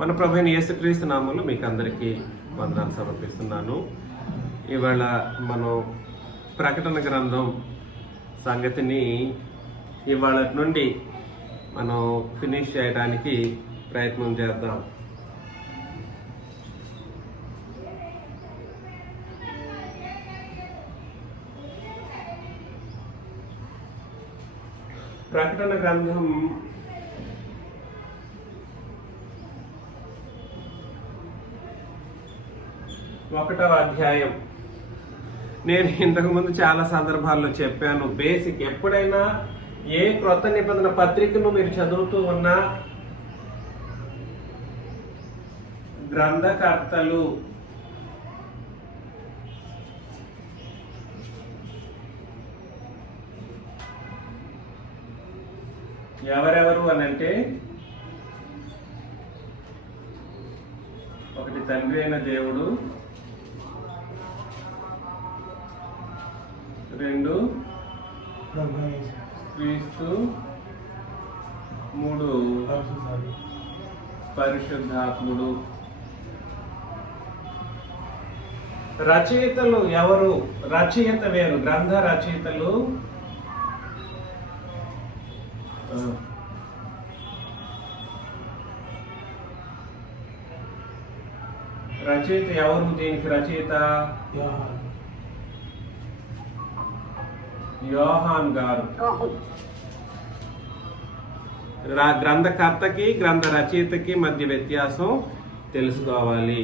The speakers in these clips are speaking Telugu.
మన ప్రభువైన యేసుక్రీస్తు నామములో మీకు అందరికీ వందనాలు సమర్పిస్తున్నాను. ఇవాళ మనం ప్రకటన గ్రంథం సంగతిని ఇవాళ నుండి మనం ఫినిష్ చేయడానికి ప్రయత్నం చేద్దాం. ప్రకటన గ్రంథం ఒకటవ అధ్యాయం. నేను ఇంతకుముందు చాలా సందర్భాల్లో చెప్పాను, బేసిక్ ఎప్పుడైనా ఏ క్రొత్త నిబంధన పత్రికను మీరు చదువుతూ ఉన్నా గ్రంథకర్తలు ఎవరెవరు అని అంటే, ఒకటి తండ్రి అయిన దేవుడు, రెండు క్రీస్తు, మూడు పరిశుద్ధాత్ముడు. రచయితలు ఎవరు? రచయిత వేరు, గ్రంథ రచయితలు రచయిత ఎవరు? దీనికి రచయిత యోహాన్ గారు. గ్రంథకర్తకి గ్రంథ రచయితకి మధ్య వ్యత్యాసం తెలుసుకోవాలి.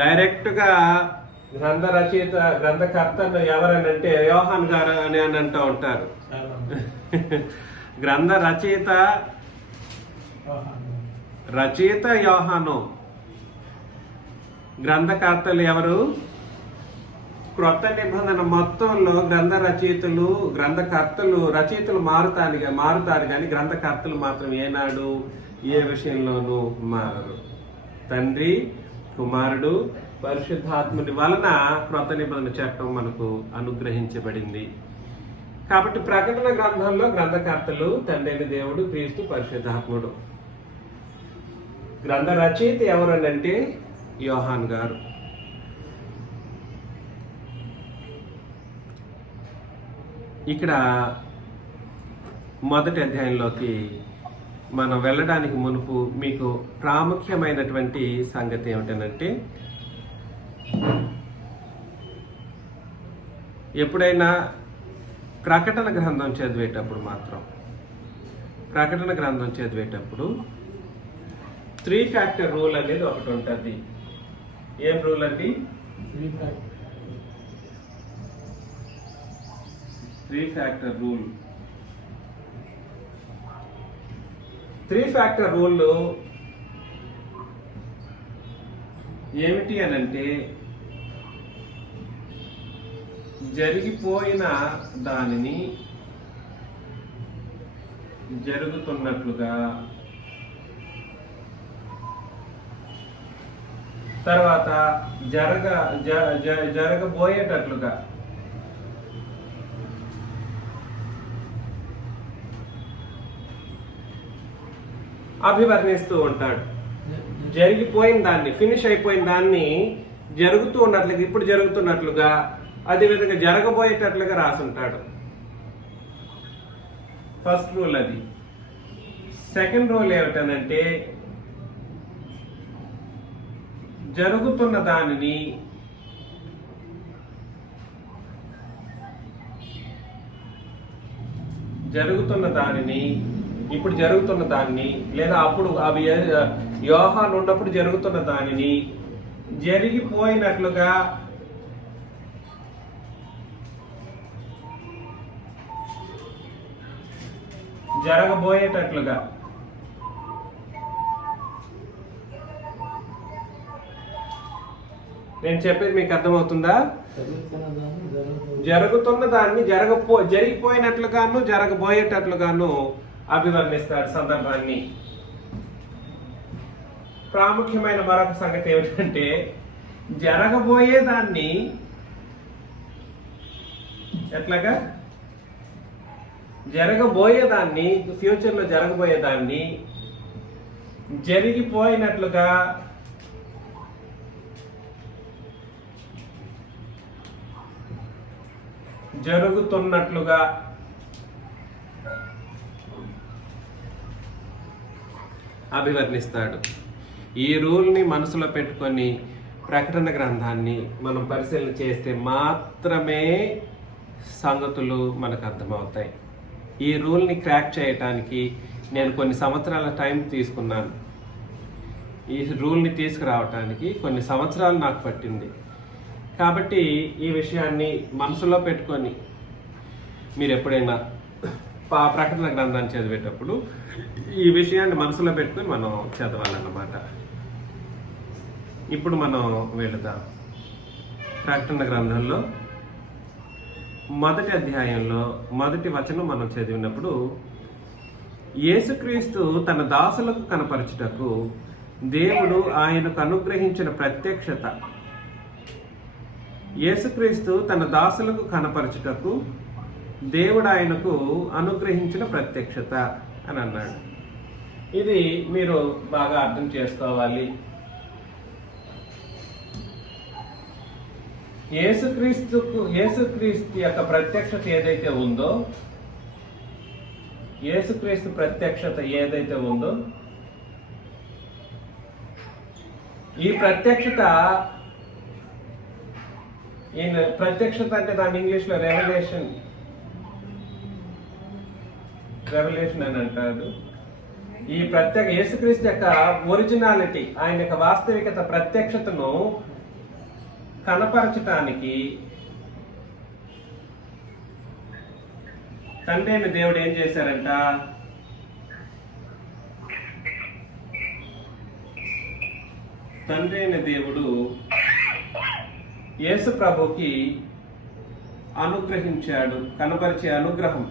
డైరెక్ట్ గా గ్రంథకర్త ఎవరనంటే యోహాన్ గారు అని అంటూ ఉంటారు. గ్రంథ రచయిత యోహాను, గ్రంథకర్తలు ఎవరు? క్రొత్త నిబంధన మొత్తంలో రచయితలు మారుతారు కానీ గ్రంథకర్తలు మాత్రం ఏనాడు ఏ విషయంలోనూ మారరు. తండ్రి, కుమారుడు, పరిశుద్ధాత్ముడి వలన క్రొత్త నిబంధన చట్టం మనకు అనుగ్రహించబడింది. కాబట్టి ప్రకటన గ్రంథంలో గ్రంథకర్తలు తండ్రి అయిన దేవుడు, క్రీస్తు, పరిశుద్ధాత్ముడు. గ్రంథ రచయిత ఎవరనంటే యోహాన్ గారు. ఇక్కడ మొదటి అధ్యాయంలోకి మనం వెళ్ళడానికి మునుపు మీకు ప్రాముఖ్యమైనటువంటి సంగతి ఏమిటంటే, ఎప్పుడైనా ప్రకటన గ్రంథం చదివేటప్పుడు 3 ఫ్యాక్టర్ రూల్ అనేది ఒకటి ఉంటుంది. ఏం రూల్ అండి? 3 ఫ్యాక్టర్ రూల్. 3 ఫ్యాక్టర్ రూల్ ఏమిటి అనంటే, జరిగిపోయిన దానిని జరుగుతున్నట్లుగా, తర్వాత జరగబోయేటట్లుగా, అభివర్ణిస్తూ ఉంటాడు. జరిగిపోయిన దాన్ని, ఫినిష్ అయిపోయిన దాన్ని జరుగుతూ ఉన్నట్లుగా, ఇప్పుడు జరుగుతున్నట్లుగా, అదేవిధంగా జరగబోయేటట్లుగా రాసుంటాడు. ఫస్ట్ రూల్ అది. సెకండ్ రూల్ ఏమిటనంటే, జరుగుతున్న దానిని ఇప్పుడు జరుగుతున్న దాన్ని, లేదా అప్పుడు అవి యోహాను ఉన్నప్పుడు జరుగుతున్న దానిని జరిగిపోయినట్లుగా, జరగబోయేటట్లుగా. నేను చెప్పేది మీకు అర్థమవుతుందా? జరుగుతున్న దాన్ని జరిగిపోయినట్లుగాను జరగబోయేటట్లుగాను అభివర్ణిస్తాడు సందర్భాన్ని. ప్రాముఖ్యమైన మరొక సంగతి ఏమిటంటే, జరగబోయేదాన్ని ఎట్లాగా జరగబోయేదాన్ని, ఫ్యూచర్లో జరగబోయేదాన్ని జరిగిపోయినట్లుగా జరుగుతున్నట్లుగా అభివర్ణిస్తాడు. ఈ రూల్ని మనసులో పెట్టుకొని ప్రకటన గ్రంథాన్ని మనం పరిశీలన చేస్తే మాత్రమే సంగతులు మనకు అర్థమవుతాయి. ఈ రూల్ని క్రాక్ చేయటానికి నేను కొన్ని సంవత్సరాల టైం తీసుకున్నాను. ఈ రూల్ని తీసుకురావటానికి కొన్ని సంవత్సరాలు నాకు పట్టింది. కాబట్టి ఈ విషయాన్ని మనసులో పెట్టుకొని మీరు ఎప్పుడైనా ప్రకటన గ్రంథాన్ని చదివేటప్పుడు ఈ విషయాన్ని మనసులో పెట్టుకొని మనం చదవాలన్నమాట. ఇప్పుడు మనం వెళుదాం. ప్రకటన గ్రంథంలో 1వ అధ్యాయంలో 1వ వచనం మనం చదివినప్పుడు, యేసుక్రీస్తు తన దాసులకు కనపరచుటకు దేవుడు ఆయనకు అనుగ్రహించిన ప్రత్యక్షత. యేసుక్రీస్తు తన దాసులకు కనపరచుటకు దేవుడు ఆయనకు అనుగ్రహించిన ప్రత్యక్షత అని అన్నాడు. ఇది మీరు బాగా అర్థం చేసుకోవాలి. యేసుక్రీస్తు యొక్క ప్రత్యక్షత ఏదైతే ఉందో, యేసుక్రీస్తు ప్రత్యక్షత ఏదైతే ఉందో, ఈ ప్రత్యక్షత అంటే దాని ఇంగ్లీష్లో రెవల్యూషన్ అని అంటారు. ఈ యేసుక్రీస్తు యొక్క ఒరిజినాలిటీ, ఆయన యొక్క వాస్తవికత, ప్రత్యక్షతను కనపరచటానికి తండ్రి అయిన దేవుడు ఏం చేశారంట? తండ్రి అయిన దేవుడు యేసు ప్రభుకి అనుగ్రహించాడు, కనపరిచే అనుగ్రహం.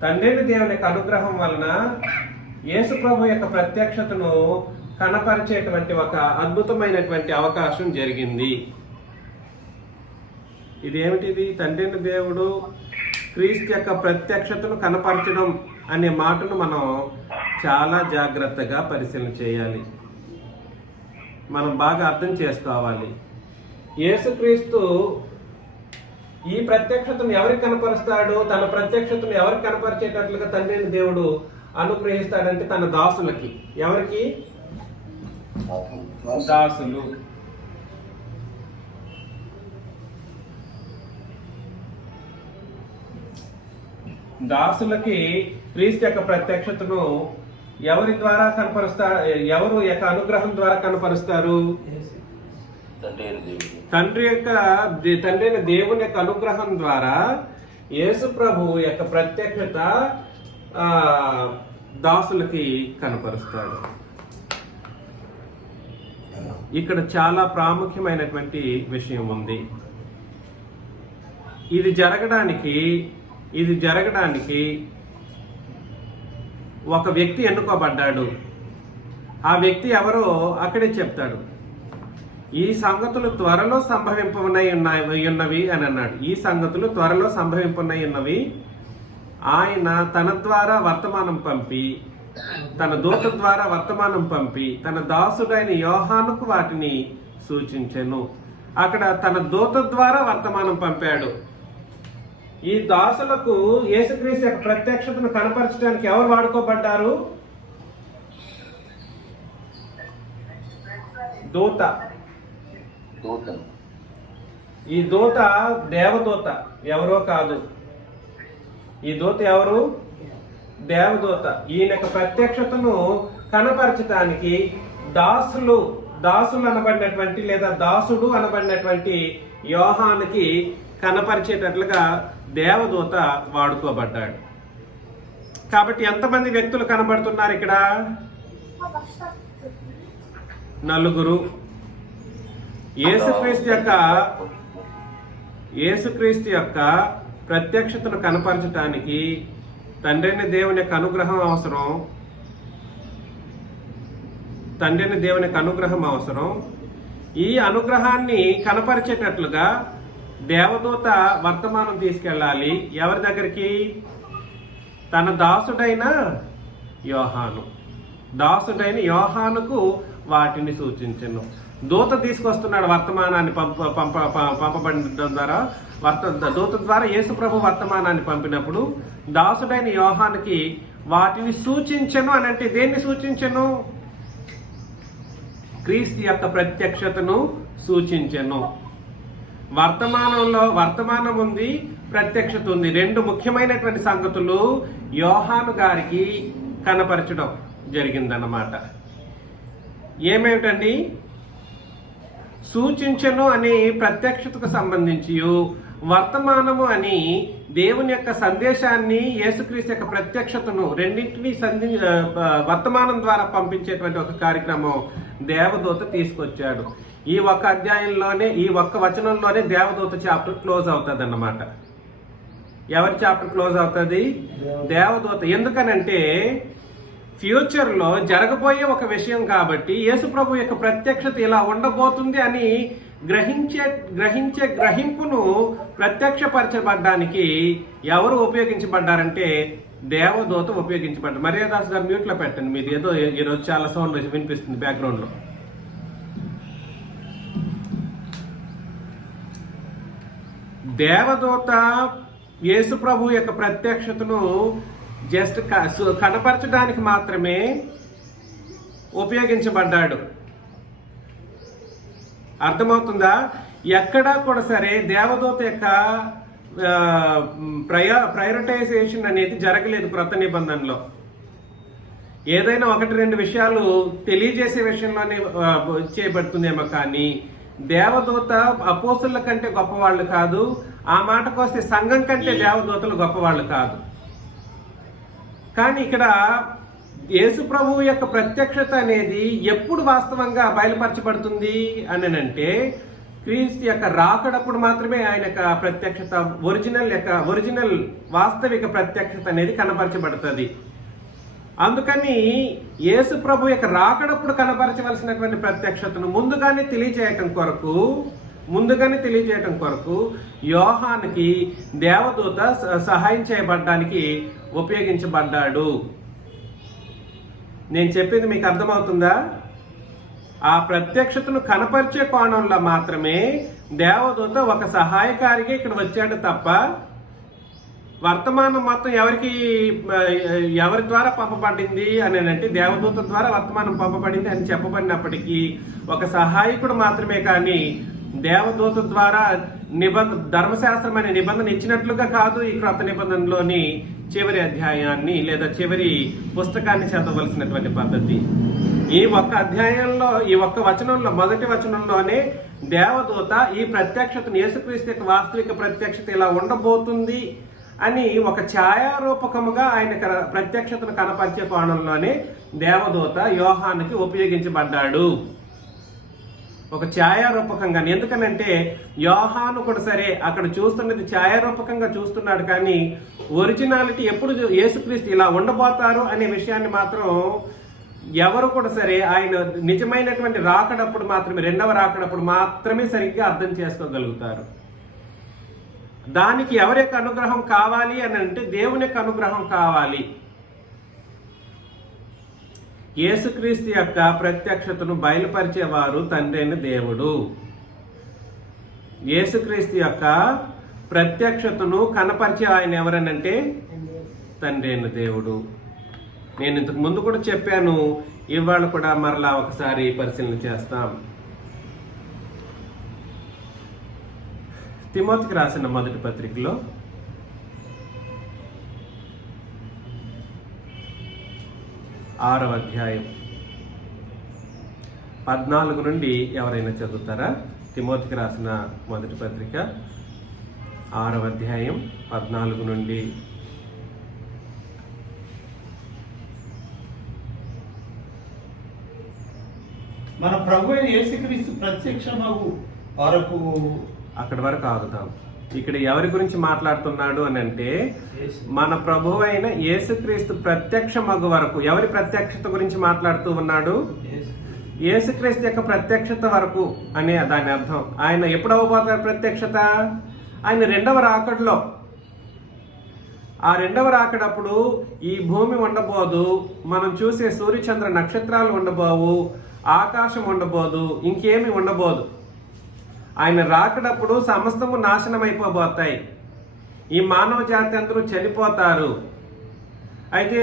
తండ్రి అయిన దేవుని యొక్క అనుగ్రహం వలన యేసు ప్రభు యొక్క ప్రత్యక్షతను కనపరిచేటువంటి ఒక అద్భుతమైనటువంటి అవకాశం జరిగింది. ఇది ఏమిటిది? తండ్రి అయిన దేవుడు క్రీస్తు యొక్క ప్రత్యక్షతను కనపరచడం అనే మాటను మనం చాలా జాగ్రత్తగా పరిశీలన చేయాలి. మనం బాగా అర్థం చేసుకోవాలి. యేసుక్రీస్తు ఈ ప్రత్యక్షతను ఎవరికి కనపరుస్తాడు? తన ప్రత్యక్షతను ఎవరికి కనపరిచేటట్లుగా తండ్రి అయిన దేవుడు అనుగ్రహిస్తాడంటే తన దాసులకి. ఎవరికి? దాసులు. దాసులకి క్రీస్తు యొక్క ప్రత్యక్షతను ఎవరి ద్వారా కనపరుస్తారు? ఎవరు యొక్క అనుగ్రహం ద్వారా కనపరుస్తారు? తండ్రి అయిన దేవుని యొక్క అనుగ్రహం ద్వారా యేసు ప్రభు యొక్క ప్రత్యక్షత దాసులకి కనపరుస్తాడు. ఇక్కడ చాలా ప్రాముఖ్యమైనటువంటి విషయం ఉంది. ఇది జరగడానికి ఒక వ్యక్తి ఎన్నుకోబడ్డాడు. ఆ వ్యక్తి ఎవరో అక్కడే చెప్తాడు. ఈ సంగతులు త్వరలో సంభవింపనున్నవి అని అన్నాడు. ఈ సంగతులు త్వరలో సంభవింపనున్నవి. ఆయన తన ద్వారా వర్తమానం పంపి, తన దూత ద్వారా వర్తమానం పంపి, తన దాసుడైన యోహానుకు వాటిని సూచించెను. అక్కడ తన దూత ద్వారా వర్తమానం పంపాడు. ఈ దాసులకు యేసుక్రీస్తు యొక్క ప్రత్యక్షతను కనపరచడానికి ఎవరు వాడుకోబడ్డారు? దూత. ఈ దూత దేవదూత, ఎవరో కాదు. ఈ దూత ఎవరు? దేవదూత. ఈయన యొక్క ప్రత్యక్షతను కనపరచడానికి దాసులు అనబడినటువంటి లేదా దాసుడు అనబడినటువంటి యోహానుకి కనపరిచేటట్లుగా దేవదూత వాడుకోబడ్డాడు. కాబట్టి ఎంతమంది వ్యక్తులు కనబడుతున్నారు ఇక్కడ? 4. యేసుక్రీస్తు యొక్క ప్రత్యక్షతను కనపరచటానికి తండ్రి అయిన దేవుని యొక్క అనుగ్రహం అవసరం. ఈ అనుగ్రహాన్ని కనపరిచేటట్లుగా దేవదూత వర్తమానం తీసుకెళ్ళాలి. ఎవరి దగ్గరికి? తన దాసుడైన యోహానుకు వాటిని సూచించెను. దూత తీసుకొస్తున్నాడు వర్తమానాన్ని పంపబడడం ద్వారా దూత ద్వారా యేసు ప్రభు వర్తమానాన్ని పంపినప్పుడు దాసుడైన యోహానుకి వాటిని సూచించెను అని అంటే దేన్ని సూచించెను? క్రీస్తు యొక్క ప్రత్యక్షతను సూచించెను. వర్తమానం ఉంది, ప్రత్యక్షత ఉంది. రెండు ముఖ్యమైనటువంటి సంగతులు యోహాను గారికి కనపరచడం జరిగిందన్నమాట. ఏమేమిటండి? సూచించను అని ప్రత్యక్షతకు సంబంధించి, వర్తమానము అని దేవుని యొక్క సందేశాన్ని, యేసుక్రీస్తు యొక్క ప్రత్యక్షతను రెండింటినీ వర్తమానం ద్వారా పంపించేటువంటి ఒక కార్యక్రమం దేవదూత తీసుకొచ్చాడు. ఈ ఒక్క అధ్యాయంలోనే, ఈ ఒక్క వచనంలోనే దేవదూత చాప్టర్ క్లోజ్ అవుతుంది అన్నమాట. ఎవరి చాప్టర్ క్లోజ్ అవుతుంది? దేవదూత. ఎందుకనంటే ఫ్యూచర్లో జరగబోయే ఒక విషయం కాబట్టి యేసు ప్రభు యొక్క ప్రత్యక్షత ఇలా ఉండబోతుంది అని గ్రహించే గ్రహింపును ప్రత్యక్షపరచబడ్డానికి ఎవరు ఉపయోగించబడ్డారంటే దేవదూత ఉపయోగించబడ్డారు. మర్యాదాస్ గారు మ్యూట్లో పెట్టండి, మీది ఏదో ఈరోజు చాలా సౌండ్ వినిపిస్తుంది బ్యాక్గ్రౌండ్లో. దేవదూత యేసు ప్రభు యొక్క ప్రత్యక్షతను జస్ట్ కనపరచడానికి మాత్రమే ఉపయోగించబడ్డాడు. అర్థమవుతుందా? ఎక్కడా కూడా సరే దేవదూత యొక్క ప్రయారిటైజేషన్ అనేది జరగలేదు క్రొత్త నిబంధనలో. ఏదైనా ఒకటి రెండు విషయాలు తెలియజేసే విషయంలోనే చేయబడుతుందేమో, కానీ దేవదూత అపోస్తుల కంటే గొప్పవాళ్ళు కాదు. ఆ మాటకు వస్తే సంఘం కంటే దేవదూతలు గొప్పవాళ్ళు కాదు. కానీ ఇక్కడ యేసు ప్రభువు యొక్క ప్రత్యక్షత అనేది ఎప్పుడు వాస్తవంగా బయలుపరచబడుతుంది అని అంటే క్రీస్తు యొక్క రాకడప్పుడు మాత్రమే ఆయన యొక్క ప్రత్యక్షత, ఒరిజినల్ వాస్తవిక ప్రత్యక్షత అనేది కనపరచబడుతుంది. అందుకని యేసు ప్రభు యొక్క రాకడప్పుడు కనపరచవలసినటువంటి ప్రత్యక్షతను ముందుగానే తెలియజేయటం కొరకు యోహానుకి దేవదూత సహాయం చేయబడడానికి ఉపయోగించబడ్డాడు. నేను చెప్పింది మీకు అర్థమవుతుందా? ఆ ప్రత్యక్షతను కనపరిచే కోణంలో మాత్రమే దేవదూత ఒక సహాయకారిగా ఇక్కడ వచ్చాడు తప్ప వర్తమానం మొత్తం ఎవరి ద్వారా పంపబడింది అని అంటే దేవదూత ద్వారా వర్తమానం పంపబడింది అని చెప్పబడినప్పటికీ ఒక సహాయకుడు మాత్రమే, కానీ దేవదూత ద్వారా ధర్మశాస్త్రం అనే నిబంధన ఇచ్చినట్లుగా కాదు. ఈ క్రొత్త నిబంధనలోని చివరి అధ్యాయాన్ని లేదా చివరి పుస్తకాన్ని చదవలసినటువంటి పద్ధతి. ఈ ఒక్క అధ్యాయంలో, ఈ ఒక్క వచనంలో, మొదటి వచనంలోనే దేవదూత ఈ ప్రత్యక్షతను, యేసుక్రీస్తు యొక్క వాస్తవిక ప్రత్యక్షత ఇలా ఉండబోతుంది అని ఒక ఛాయారూపకముగా ఆయన ప్రత్యక్షతను కనపరిచే కోణంలోనే దేవదూత యోహానుకి ఉపయోగించబడ్డాడు. ఒక ఛాయారూపకంగా. ఎందుకనంటే యోహాను కూడా సరే అక్కడ చూస్తున్నది ఛాయారూపకంగా చూస్తున్నాడు, కానీ ఒరిజినాలిటీ ఎప్పుడు యేసుక్రీస్తు ఇలా ఉండబోతారు అనే విషయాన్ని మాత్రం ఎవరు కూడా సరే ఆయన నిజమైనటువంటి రాకడప్పుడు మాత్రమే, రెండవ రాకడప్పుడు మాత్రమే సరిగ్గా అర్థం చేసుకోగలుగుతారు. దానికి ఎవరి యొక్క అనుగ్రహం కావాలి అని అంటే దేవుని యొక్క అనుగ్రహం కావాలి. యేసుక్రీస్తు యొక్క ప్రత్యక్షతను బయలుపరిచేవారు తండ్రి అయిన దేవుడు. యేసుక్రీస్తు యొక్క ప్రత్యక్షతను కనపరిచే ఆయన ఎవరనంటే తండ్రి అయిన దేవుడు. నేను ఇంతకు ముందు కూడా చెప్పాను, ఇవాళ కూడా మరలా ఒకసారి పరిశీలన చేస్తాం. తిమోతికి రాసిన మొదటి పత్రికలో 6వ అధ్యాయం 14 నుండి ఎవరైనా చదువుతారా? తిమోతికి రాసిన మొదటి పత్రిక 6వ అధ్యాయం 14 నుండి. మన ప్రభువైన యేసుక్రీస్తు ప్రత్యక్షమగు వరకు, అక్కడి వరకు ఆగుతాం. ఇక్కడ ఎవరి గురించి మాట్లాడుతున్నాడు అని అంటే మన ప్రభువైన యేసుక్రీస్తు ప్రత్యక్షమగు వరకు. ఎవరి ప్రత్యక్షత గురించి మాట్లాడుతూ ఉన్నాడు? యేసుక్రీస్తు యొక్క ప్రత్యక్షత వరకు అనే దాని అర్థం. ఆయన ఎప్పుడు అవ్వబోతారు ప్రత్యక్షత? ఆయన రెండవ రాకడలో. ఆ రెండవ రాకడప్పుడు ఈ భూమి ఉండబోదు, మనం చూసే సూర్యచంద్ర నక్షత్రాలు ఉండబోవు, ఆకాశం ఉండబోదు, ఇంకేమి ఉండబోదు. ఆయన రాకడప్పుడు సమస్తము నాశనం అయిపోబోతాయి. ఈ మానవ జాతి అందరూ చనిపోతారు. అయితే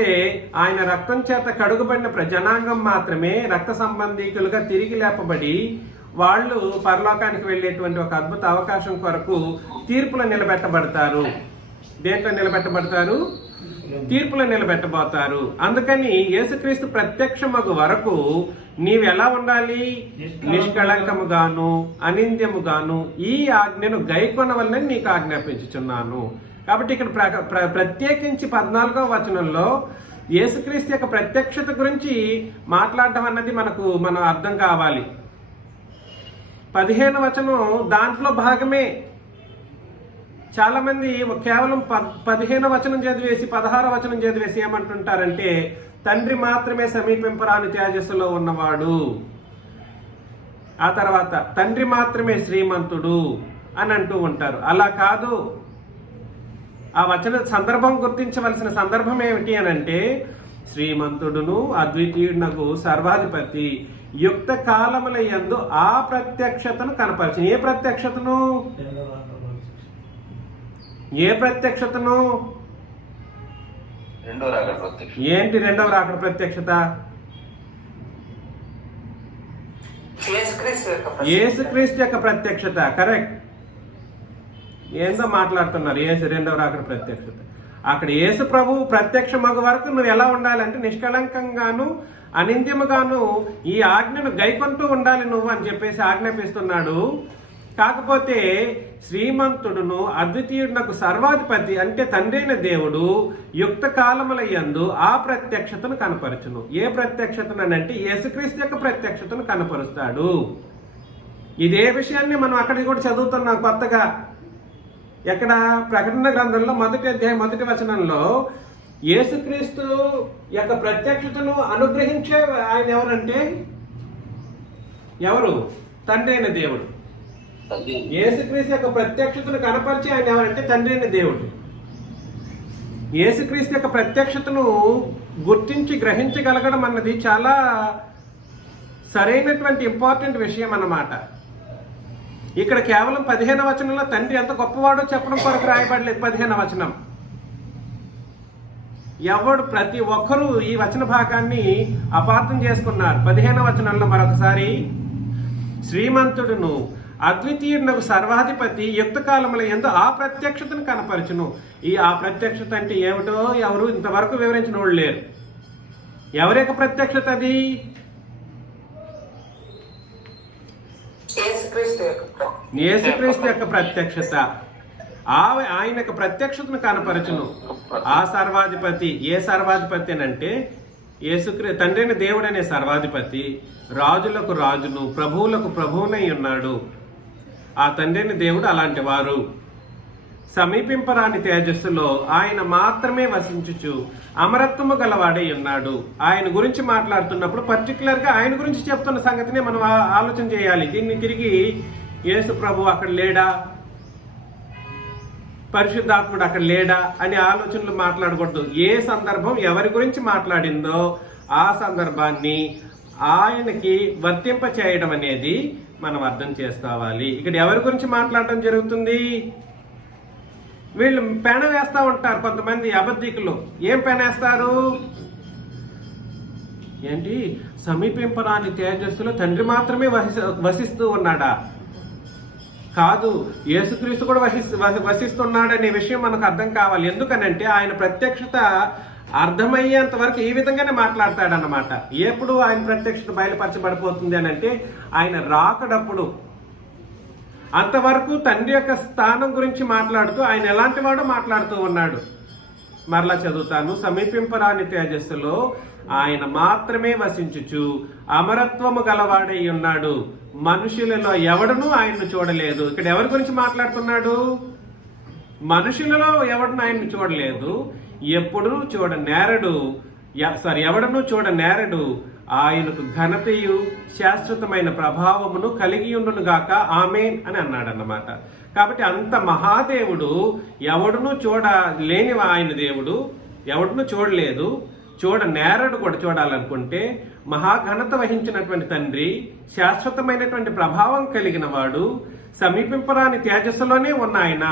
ఆయన రక్తం చేత కడుగుబడిన జనాంగం మాత్రమే రక్త సంబంధీకులుగా తిరిగి లేపబడి వాళ్ళు పరలోకానికి వెళ్ళేటువంటి ఒక అద్భుత అవకాశం కొరకు తీర్పులో నిలబెట్టబడతారు. దేంట్లో నిలబెట్టబడతారు? తీర్పులో నిలబెట్టబోతారు. అందుకని యేసుక్రీస్తు ప్రత్యక్షమగు వరకు నీవు ఎలా ఉండాలి? నిష్కళంకముగాను అనింద్యముగాను ఈ ఆజ్ఞను గైకొనవలనని నీకు ఆజ్ఞాపించుచున్నాను. కాబట్టి ఇక్కడ ప్రత్యేకించి 14వ వచనంలో యేసుక్రీస్తు యొక్క ప్రత్యక్షత గురించి మాట్లాడటం అన్నది మనం అర్థం కావాలి. 15వ వచనం దాంట్లో భాగమే. చాలా మంది కేవలం 15వ వచనం చదివేసి 16వ వచనం చదివేసి ఏమంటుంటారంటే తండ్రి మాత్రమే సమీపింపరాని తేజస్సులో ఉన్నవాడు, ఆ తర్వాత తండ్రి మాత్రమే శ్రీమంతుడు అని అంటూ ఉంటారు. అలా కాదు. ఆ వచన సందర్భం గుర్తించవలసిన సందర్భం ఏమిటి అని అంటే శ్రీమంతుడును అద్వితీయుడునకు సర్వాధిపతి యుక్త కాలముల యందు ఆ ప్రత్యక్షతను కనపరిచింది. ఏ ప్రత్యక్షతను? ఏ ప్రత్యక్షతను? ఏంటి రెండవ రాకడ ప్రత్యక్షత? యేసుక్రీస్తు యొక్క ప్రత్యక్షత. కరెక్ట్. ఏందో మాట్లాడుతున్నారు. రెండవ రాకడ ప్రత్యక్షత. అక్కడ యేసు ప్రభు ప్రత్యక్షమగు వరకు నువ్వు ఎలా ఉండాలంటే నిష్కళంకంగాను అనింద్యముగాను ఈ ఆజ్ఞను గైకొంటూ ఉండాలి నువ్వు అని చెప్పేసి ఆజ్ఞాపిస్తున్నాడు. కాకపోతే శ్రీమంతుడును అద్వితీయుడునకు సర్వాధిపతి అంటే తండ్రైన దేవుడు యుక్త కాలముల యందు ఆ ప్రత్యక్షతను కనపరచును. ఏ ప్రత్యక్షతను అంటే యేసుక్రీస్తు యొక్క ప్రత్యక్షతను కనపరుస్తాడు. ఇదే విషయాన్ని మనం అక్కడికి కూడా చదువుతున్నాం కొత్తగా. ఎక్కడ? ప్రకటన గ్రంథంలో 1వ అధ్యాయం 1వ వచనంలో యేసుక్రీస్తు యొక్క ప్రత్యక్షతను అనుగ్రహించే ఆయన ఎవరంటే ఎవరు? తండ్రి అయిన దేవుడు. యేసుక్రీస్తు యొక్క ప్రత్యక్షతను కనపరిచే ఆయన ఎవరంటే తండ్రి అయిన దేవుడు. యేసుక్రీస్తు యొక్క ప్రత్యక్షతను గుర్తించి గ్రహించగలగడం అన్నది చాలా సరైనటువంటి ఇంపార్టెంట్ విషయం అన్నమాట. ఇక్కడ కేవలం 15వ వచనంలో తండ్రి ఎంత గొప్పవాడో చెప్పడం కొరకు రాయబడలేదు. 15వ వచనం ప్రతి ఒక్కరూ ఈ వచన భాగాన్ని అపార్థం చేసుకున్నారు. 15వ వచనంలో మరొకసారి శ్రీమంతుడును అద్వితీయుడునకు సర్వాధిపతి యుక్త కాలముల యందు ఆ ప్రత్యక్షతను కనపరచును. ఆ ప్రత్యక్షత అంటే ఏమిటో ఎవరు ఇంతవరకు వివరించిన వాళ్ళు లేరు. ఎవరి యొక్క ప్రత్యక్షత అది? యేసుక్రీస్తు యొక్క ప్రత్యక్షత. ఆయన యొక్క ప్రత్యక్షతను కనపరచును. ఆ సర్వాధిపతి ఏ సర్వాధిపతి అని అంటే తండ్రిని దేవుడనే సర్వాధిపతి, రాజులకు రాజును ప్రభువులకు ప్రభువునై ఉన్నాడు. ఆ తండ్రిని దేవుడు అలాంటి వారు. సమీపింపరాని తేజస్సులో ఆయన మాత్రమే వసించుచు అమరత్వము గలవాడై ఉన్నాడు. ఆయన గురించి మాట్లాడుతున్నప్పుడు పర్టికులర్గా ఆయన గురించి చెప్తున్న సంగతినే మనం ఆలోచన చేయాలి. దీన్ని తిరిగి యేసు ప్రభు అక్కడ లేడా, పరిశుద్ధాత్ముడు అక్కడ లేడా అనే ఆలోచనలు మాట్లాడకూడదు. ఏ సందర్భం ఎవరి గురించి మాట్లాడిందో ఆ సందర్భాన్ని ఆయనకి వర్తింప చేయడం అనేది మనం అర్థం చేసుకోవాలి. ఇక్కడ ఎవరి గురించి మాట్లాడటం జరుగుతుంది? వీళ్ళు పెన వేస్తూ ఉంటారు కొంతమంది అబద్ధికులు. ఏం పెన వేస్తారు? ఏంటి? సమీపింపరాని తేజస్సులో తండ్రి మాత్రమే వసిస్తూ ఉన్నాడా? కాదు, యేసుక్రీస్తు కూడా వసిస్తున్నాడనే విషయం మనకు అర్థం కావాలి. ఎందుకనంటే ఆయన ప్రత్యక్షత అర్థమయ్యేంత వరకు ఈ విధంగానే మాట్లాడతాడన్నమాట. ఎప్పుడు ఆయన ప్రత్యక్షత బయలుపరచబడిపోతుంది అని అంటే ఆయన రాకడప్పుడు. అంతవరకు తండ్రి యొక్క స్థానం గురించి మాట్లాడుతూ ఆయన ఎలాంటి వాడో మాట్లాడుతూ ఉన్నాడు. మరలా చదువుతాను. సమీపింపరాని తేజస్సులో ఆయన మాత్రమే వసించుచు అమరత్వము గలవాడై ఉన్నాడు. మనుషులలో ఎవడునూ ఆయన్ను చూడలేదు. ఇక్కడ ఎవరి గురించి మాట్లాడుతున్నాడు? మనుషులలో ఎవడును ఆయన్ను చూడలేదు, ఎప్పుడూ చూడనేరడు, ఎవడనూ చూడనేరడు. ఆయనకు ఘనతయు శాశ్వతమైన ప్రభావమును కలిగి ఉండునుగాక ఆమేన్ అని అన్నాడన్నమాట. కాబట్టి అంత మహాదేవుడు, ఎవడును చూడలేని ఆయన దేవుడు, ఎవడును చూడలేదు, నేరడు కూడా చూడాలనుకుంటే మహాఘనత వహించినటువంటి తండ్రి, శాశ్వతమైనటువంటి ప్రభావం కలిగిన వాడు, సమీపింపరాని తేజస్సులోనే ఉన్న ఆయన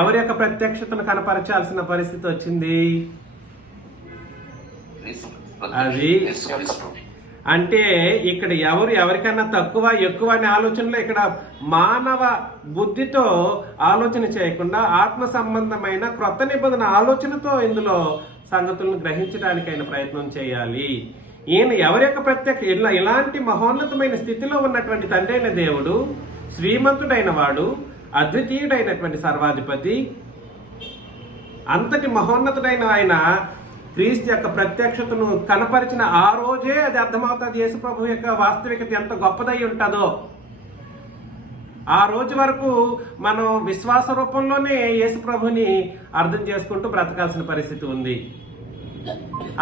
ఎవరి యొక్క ప్రత్యక్షతను కనపరచాల్సిన పరిస్థితి వచ్చింది? అది అంటే ఇక్కడ ఎవరికన్నా తక్కువ ఎక్కువ అనే ఆలోచనలో ఇక్కడ మానవ బుద్ధితో ఆలోచన చేయకుండా ఆత్మ సంబంధమైన క్రొత్త నిబంధన ఆలోచనతో ఇందులో సంగతులను గ్రహించడానికి ఆయన ప్రయత్నం చేయాలి. ఈయన ఎవరి యొక్క ఇలాంటి మహోన్నతమైన స్థితిలో ఉన్నటువంటి తండ్రి అయిన దేవుడు, శ్రీమంతుడైన వాడు, అద్వితీయుడైనటువంటి సర్వాధిపతి, అంతటి మహోన్నతుడైన ఆయన క్రీస్తు యొక్క ప్రత్యక్షతను కనపరిచిన ఆ రోజే అది అర్థమవుతుంది యేసు ప్రభు యొక్క వాస్తవికత ఎంత గొప్పదై ఉంటుందో. ఆ రోజు వరకు మనం విశ్వాస రూపంలోనే యేసు ప్రభుని అర్థం చేసుకుంటూ బ్రతకాల్సిన పరిస్థితి ఉంది.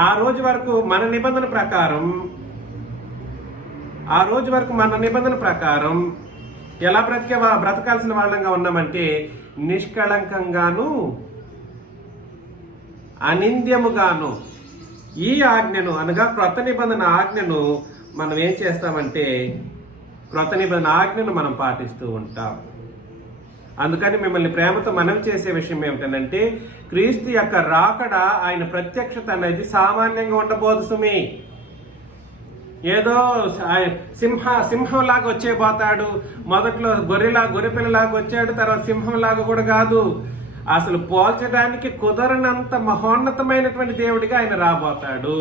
ఆ రోజు వరకు మన నిబంధన ప్రకారం ఎలా బ్రతకాల్సిన వాళ్ళంగా ఉన్నామంటే నిష్కళంకంగాను అనింద్యముగాను ఈ ఆజ్ఞను అనగా క్రొత్త నిబంధన ఆజ్ఞను మనం ఏం చేస్తామంటే క్రొత్త నిబంధన ఆజ్ఞను మనం పాటిస్తూ ఉంటాం. అందుకని మిమ్మల్ని ప్రేమతో మనవి చేసే విషయం ఏమిటంటే క్రీస్తు యొక్క రాకడ, ఆయన ప్రత్యక్షత అనేది సామాన్యంగా ఉండబోదు సుమి. ఏదో సింహంలాగా వచ్చేపోతాడు, మొదట్లో గొర్రెపిల్లలాగా వచ్చాడు, తర్వాత సింహంలాగా కూడా కాదు. అసలు పోల్చడానికి కుదరనంత మహోన్నతమైనటువంటి దేవుడిగా ఆయన రాబోతాడు.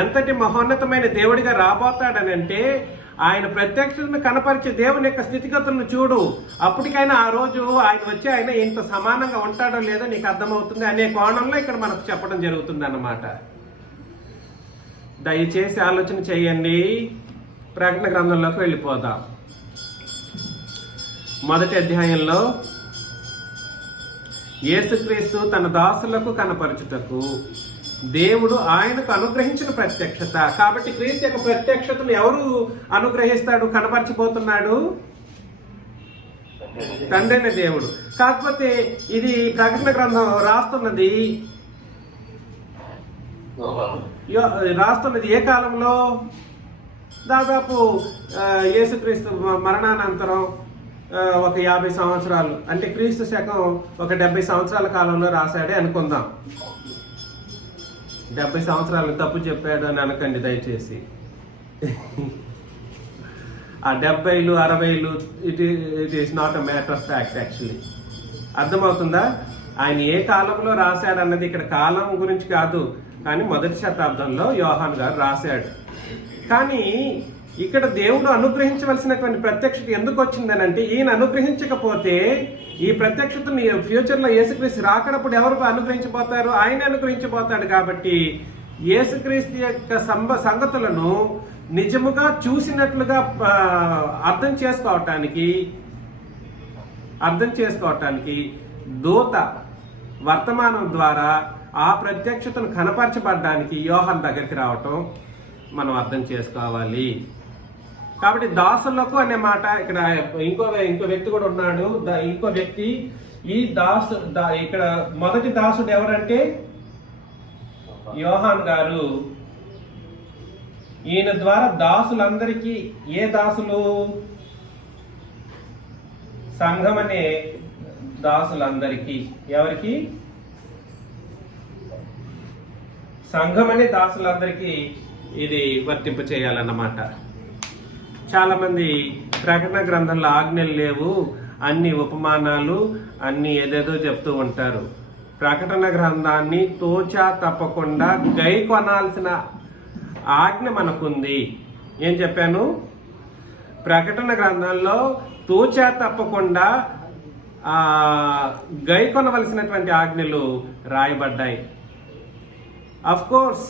ఎంతటి మహోన్నతమైన దేవుడిగా రాబోతాడనంటే ఆయన ప్రత్యక్షతను కనపరిచే దేవుని యొక్క స్థితిగతులను చూడు. అప్పటికైనా ఆ రోజు ఆయన వచ్చి ఆయన ఇంత సమానంగా ఉంటాడో లేదో నీకు అర్థమవుతుంది అనే కోణంలో ఇక్కడ మనకు చెప్పడం జరుగుతుంది అన్నమాట. దయచేసి ఆలోచన చేయండి. ప్రకటన గ్రంథంలోకి వెళ్ళిపోదాం. మొదటి అధ్యాయంలో యేసుక్రీస్తు తన దాసులకు కనపరచుటకు దేవుడు ఆయనకు అనుగ్రహించిన ప్రత్యక్షత. కాబట్టి క్రీస్తు యొక్క ప్రత్యక్షతను ఎవరు అనుగ్రహిస్తాడు, కనపరచిపోతున్నాడు? తండ్రి అయిన దేవుడు. కాకపోతే ఇది ప్రకటన గ్రంథం రాస్తున్నది ఏ కాలంలో? దాదాపు యేసుక్రీస్తు మరణానంతరం ఒక 50 సంవత్సరాలు, అంటే క్రీస్తు శకం ఒక 70 సంవత్సరాల కాలంలో రాశాడే అనుకుందాం. 70 సంవత్సరాలు తప్పు చెప్పాడు అని అనకండి దయచేసి. ఆ 70లు 60లు it is not a matter of fact actually. అర్థమవుతుందా? ఆయన ఏ కాలంలో రాశాడు అన్నది ఇక్కడ కాలం గురించి కాదు, కానీ మొదటి శతాబ్దంలో యోహాన్ గారు రాశాడు. కానీ ఇక్కడ దేవుడు అనుగ్రహించవలసినటువంటి ప్రత్యక్షత ఎందుకు వచ్చిందని అంటే, ఈయన అనుగ్రహించకపోతే ఈ ప్రత్యక్షతను ఫ్యూచర్లో యేసుక్రీస్తు రాకడప్పుడు ఎవరు అనుగ్రహించబోతారు? ఆయన అనుగ్రహించబోతాడు. కాబట్టి యేసుక్రీస్తు యొక్క సంగతులను నిజముగా చూసినట్లుగా అర్థం చేసుకోవటానికి దూత వర్తమానం ద్వారా ఆ ప్రత్యక్షతను కనపరచబడ్డానికి యోహాన్ దగ్గరికి రావటం మనం అర్థం చేసుకోవాలి. కాబట్టి దాసులకు అనే మాట ఇక్కడ ఇంకో వ్యక్తి కూడా ఉన్నాడు. ఇంకో వ్యక్తి ఈ ఇక్కడ మొదటి దాసుడు ఎవరంటే యోహాన్ గారు. ఈయన ద్వారా దాసులందరికీ, ఏ దాసులు? సంఘం అనే దాసులందరికీ. ఎవరికి? సంఘం అనే దాసులందరికీ ఇది వర్తింప చేయాలన్నమాట. చాలా మంది ప్రకటన గ్రంథంలో ఆజ్ఞలు లేవు, అన్ని ఉపమానాలు, అన్ని ఏదేదో చెప్తూ ఉంటారు. ప్రకటన గ్రంథాన్ని తోచా తప్పకుండా గై కొనాల్సిన ఆజ్ఞ మనకుంది. ఏం చెప్పాను? ప్రకటన గ్రంథంలో తోచా తప్పకుండా గై కొనవలసినటువంటి ఆజ్ఞలు రాయబడ్డాయి. అఫ్ కోర్స్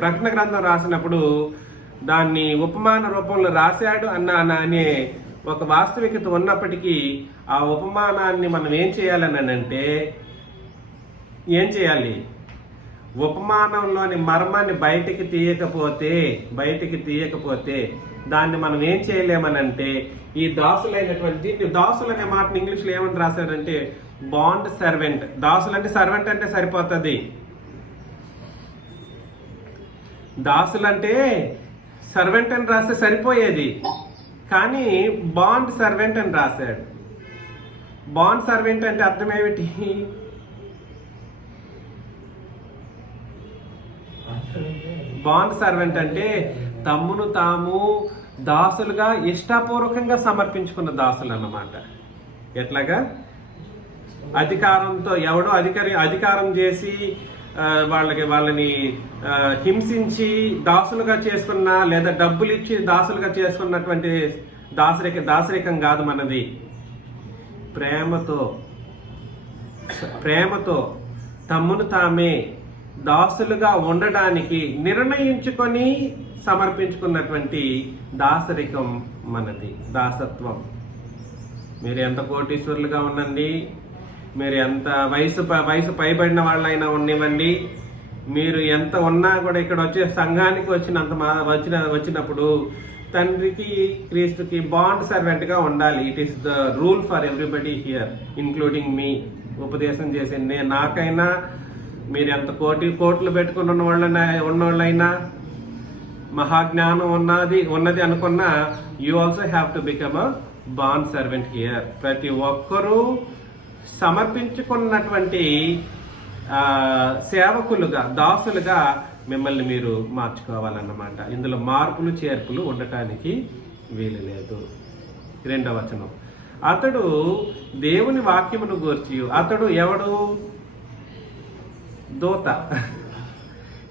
ప్రకటన గ్రంథం రాసినప్పుడు దాన్ని ఉపమాన రూపంలో రాశాడు అనే ఒక వాస్తవికత ఉన్నప్పటికీ ఆ ఉపమానాన్ని మనం ఏం చేయాలి? ఉపమానంలోని మర్మాన్ని బయటికి తీయకపోతే దాన్ని మనం ఏం చేయలేమనంటే, ఈ దాసులైనటువంటి, దాసులు అనే మాటని ఇంగ్లీష్లో ఏమని రాశారంటే బాండ్ సర్వెంట్. దాసులు అంటే సర్వెంట్ అంటే సరిపోతుంది. దాసులంటే సర్వెంట్ అని రాస్తే సరిపోయేది, కానీ బాండ్ సర్వెంట్ అని రాశాడు. బాండ్ సర్వెంట్ అంటే అర్థం ఏమిటి? బాండ్ సర్వెంట్ అంటే తమ్మును తాము దాసులుగా ఇష్టపూర్వకంగా సమర్పించుకున్న దాసులు అన్నమాట. ఎట్లాగా? అధికారంతో ఎవడో అధికారం చేసి వాళ్ళని హింసించి దాసులుగా చేసుకున్న, లేదా డబ్బులు ఇచ్చి దాసులుగా చేసుకున్నటువంటి దాసరికం కాదు మనది. ప్రేమతో తమ్మును తామే దాసులుగా ఉండడానికి నిర్ణయించుకొని సమర్పించుకున్నటువంటి దాసరికం మనది, దాసత్వం. మీరు ఎంత కోటీశ్వరులుగా ఉండండి, మీరు ఎంత వయసు పైబడిన వాళ్ళైనా ఉండనివ్వండి, మీరు ఎంత ఉన్నా కూడా ఇక్కడ సంఘానికి వచ్చినప్పుడు తండ్రికి క్రీస్తుకి బాండ్ సర్వెంట్గా ఉండాలి. It is the rule for everybody here, including me. ఉపదేశం చేసి నాకైనా, మీరు ఎంత కోట్లు పెట్టుకుని ఉన్నవాళ్ళైనా, మహాజ్ఞానం ఉన్నది అనుకున్నా, you also have to become a bond servant here. ప్రతి ఒక్కరూ సమర్పించుకున్నటువంటి సేవకులుగా, దాసులుగా మిమ్మల్ని మీరు మార్చుకోవాలన్నమాట. ఇందులో మార్పులు చేర్పులు ఉండటానికి వీలు లేదు. 2వ వచనం, అతడు దేవుని వాక్యమును గూర్చి. అతడు ఎవడు? దూత.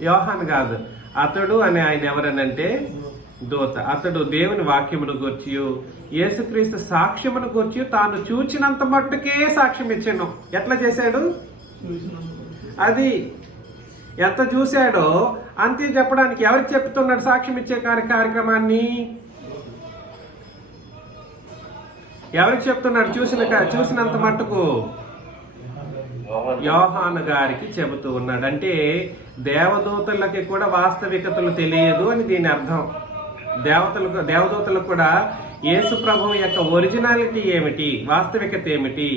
యోహాను కాదు. అతడు అని ఆయన ఎవరనంటే దూత. అతడు దేవుని వాక్యమును గూర్చి, యేసుక్రీస్తు సాక్ష్యమును గూర్చి తాను చూచినంత మట్టుకే సాక్ష్యం ఇచ్చాను. ఎట్లా చేశాడు? అది ఎంత చూశాడో అంతే చెప్పడానికి. ఎవరికి చెప్తున్నాడు సాక్ష్యం ఇచ్చే కార్యక్రమాన్ని? ఎవరికి చెప్తున్నాడు? చూసినంత మట్టుకు యోహాను గారికి చెబుతూ ఉన్నాడు. అంటే దేవదూతలకి కూడా వాస్తవికతలు తెలియదు అని దీని అర్థం. దేవదూతలకు కూడా యేసు ప్రభువు యొక్క ఒరిజినాలిటీ ఏమిటి, వాస్తవికత ఏమిటి,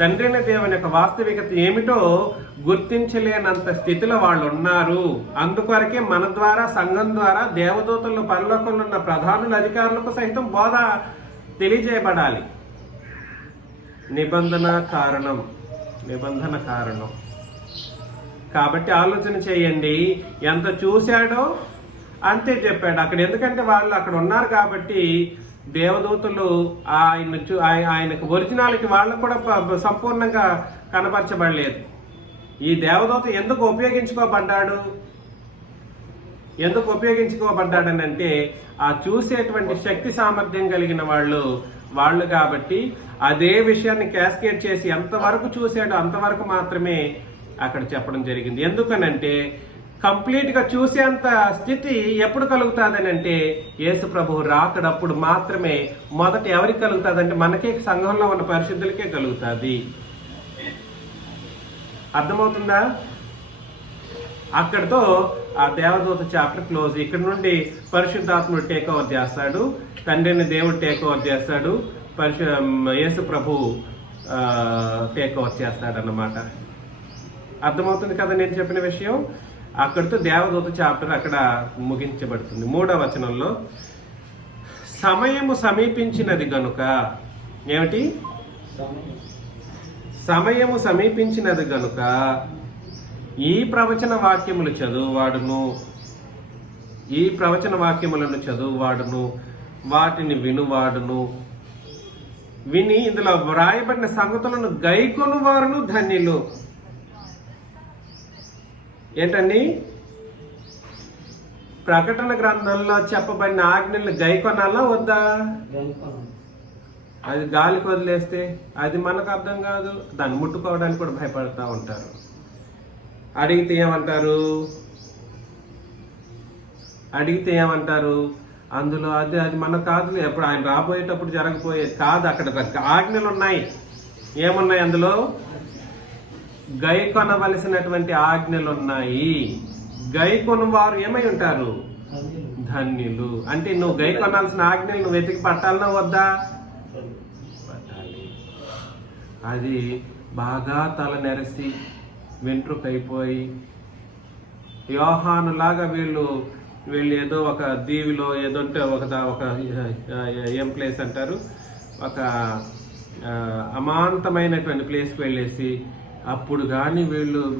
తండ్రిని దేవుని యొక్క వాస్తవికత ఏమిటో గుర్తించలేనంత స్థితిలో వాళ్ళు ఉన్నారు. అందుకొరకే మన ద్వారా, సంఘం ద్వారా దేవదూతలు, పరలోకంలో ఉన్న ప్రధానుల అధికారులకు సైతం బోధ తెలియజేయబడాలి. నిబంధన కారణం. కాబట్టి ఆలోచన చేయండి, ఎంత చూశాడో అంతే చెప్పాడు అక్కడ. ఎందుకంటే వాళ్ళు అక్కడ ఉన్నారు కాబట్టి దేవదూతలు ఆయనకు ఒరిజినాలిటీ వాళ్ళకు కూడా సంపూర్ణంగా కనపరచబడలేదు. ఈ దేవదూత ఎందుకు ఉపయోగించుకోబడ్డాడని అంటే ఆ చూసేటువంటి శక్తి సామర్థ్యం కలిగిన వాళ్ళు కాబట్టి అదే విషయాన్ని క్యాస్కేడ్ చేసి ఎంతవరకు చూశాడో అంతవరకు మాత్రమే అక్కడ చెప్పడం జరిగింది. ఎందుకనంటే కంప్లీట్ గా చూసేంత స్థితి ఎప్పుడు కలుగుతుందని అంటే యేసు ప్రభువు రాకడప్పుడు మాత్రమే. మొదట ఎవరికి కలుగుతుందంటే మనకే, సంఘంలో ఉన్న పరిశుద్ధులకే కలుగుతుంది. అర్థమవుతుందా? అక్కడితో ఆ దేవదూత చాప్టర్ క్లోజ్. ఇక్కడ నుండి పరిశుద్ధాత్ముడు టేక్ ఓవర్ చేస్తాడు, తండ్రిని దేవుడు టేక్ ఓవర్ చేస్తాడు, యేసు ప్రభు టేక్ ఓవర్ చేస్తాడు అన్నమాట. అర్థమవుతుంది కదా నేను చెప్పిన విషయం? అక్కడితో దేవదూత చాప్టర్ అక్కడ ముగించబడుతుంది. 3వ వచనంలో సమయము సమీపించినది గనుక. ఏమిటి? సమయము సమీపించినది గనుక ఈ ప్రవచన వాక్యములను చదువువాడును వాటిని వినువాడును, విని ఇందులో వ్రాయబడిన సంగతులను గైకొను వారును ధన్యులు. ఏంటండి? ప్రకటన గ్రంథంలో చెప్పబడిన ఆజ్ఞలను గైకొనాలా వద్దా? అది గాలికి వదిలేస్తే అది మనకు అర్థం కాదు. దాన్ని ముట్టుకోవడానికి కూడా భయపడుతూ ఉంటారు. అడిగితే ఏమంటారు? అందులో అది మన కాదులే, ఎప్పుడు ఆయన రాబోయేటప్పుడు జరగబోయేది కాదు. అక్కడ ఆజ్ఞలు ఉన్నాయి. ఏమున్నాయి అందులో? గైకొనవలసినటువంటి ఆజ్ఞలు ఉన్నాయి. గైకొను వారు ఏమై ఉంటారు? ధన్యులు. అంటే నువ్వు గైకొనాల్సిన ఆజ్ఞలు నువ్వు వెతికి పట్టాలన్నా వద్దా? పట్టాలి. అది బాగా తల నెరసి వెంట్రుకైపోయి యోహానులాగా వీళ్ళు ఏదో ఒక దీవిలో ఏదో అంటే ఒక ఏం ప్లేస్ అంటారు, ఒక అమాంతమైనటువంటి ప్లేస్కి వెళ్ళేసి అప్పుడు కానీ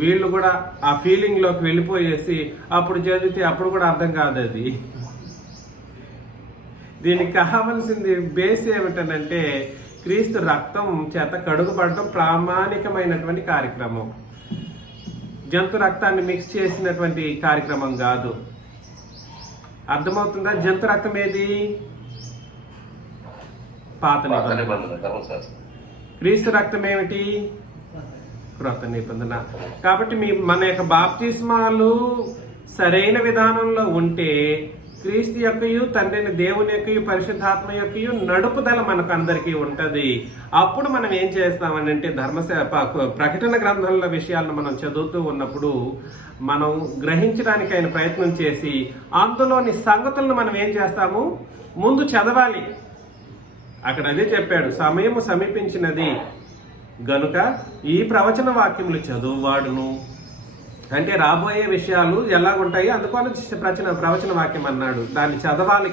వీళ్ళు కూడా ఆ ఫీలింగ్లోకి వెళ్ళిపోయేసి అప్పుడు చదివితే అప్పుడు కూడా అర్థం కాదు. అది దీనికి కావాల్సింది బేస్ ఏమిటనంటే క్రీస్తు రక్తం చేత కడుగుపడడం ప్రామాణికమైనటువంటి కార్యక్రమం. జంతు రక్తాన్ని మిక్స్ చేసినటువంటి కార్యక్రమం కాదు. అర్థమవుతుందా? జంతు రక్తం ఏది? పాత నిబంధన. క్రీస్తు రక్తం ఏమిటి? క్రొత్త నిబంధన. కాబట్టి మన యొక్క బాప్తిస్మాలు సరైన విధానంలో ఉంటే క్రీస్తు యొక్కయు తండ్రిని దేవుని యొక్కయు పరిశుద్ధాత్మ యొక్కయు నడుపుదల మనకు అందరికీ ఉంటది. అప్పుడు మనం ఏం చేస్తామనంటే ప్రకటన గ్రంథంలో విషయాలను మనం చదువుతూ ఉన్నప్పుడు మనం గ్రహించడానికి ఆయన ప్రయత్నం చేసి అందులోని సంగతులను మనం ఏం చేస్తాము? ముందు చదవాలి. అక్కడ అదే చెప్పాడు, సమయము సమీపించినది గనుక ఈ ప్రవచన వాక్యములు చదువువాడును. అంటే రాబోయే విషయాలు ఎలాగుంటాయి అందుకని ప్రవచన వాక్యం అన్నాడు. దాన్ని చదవాలి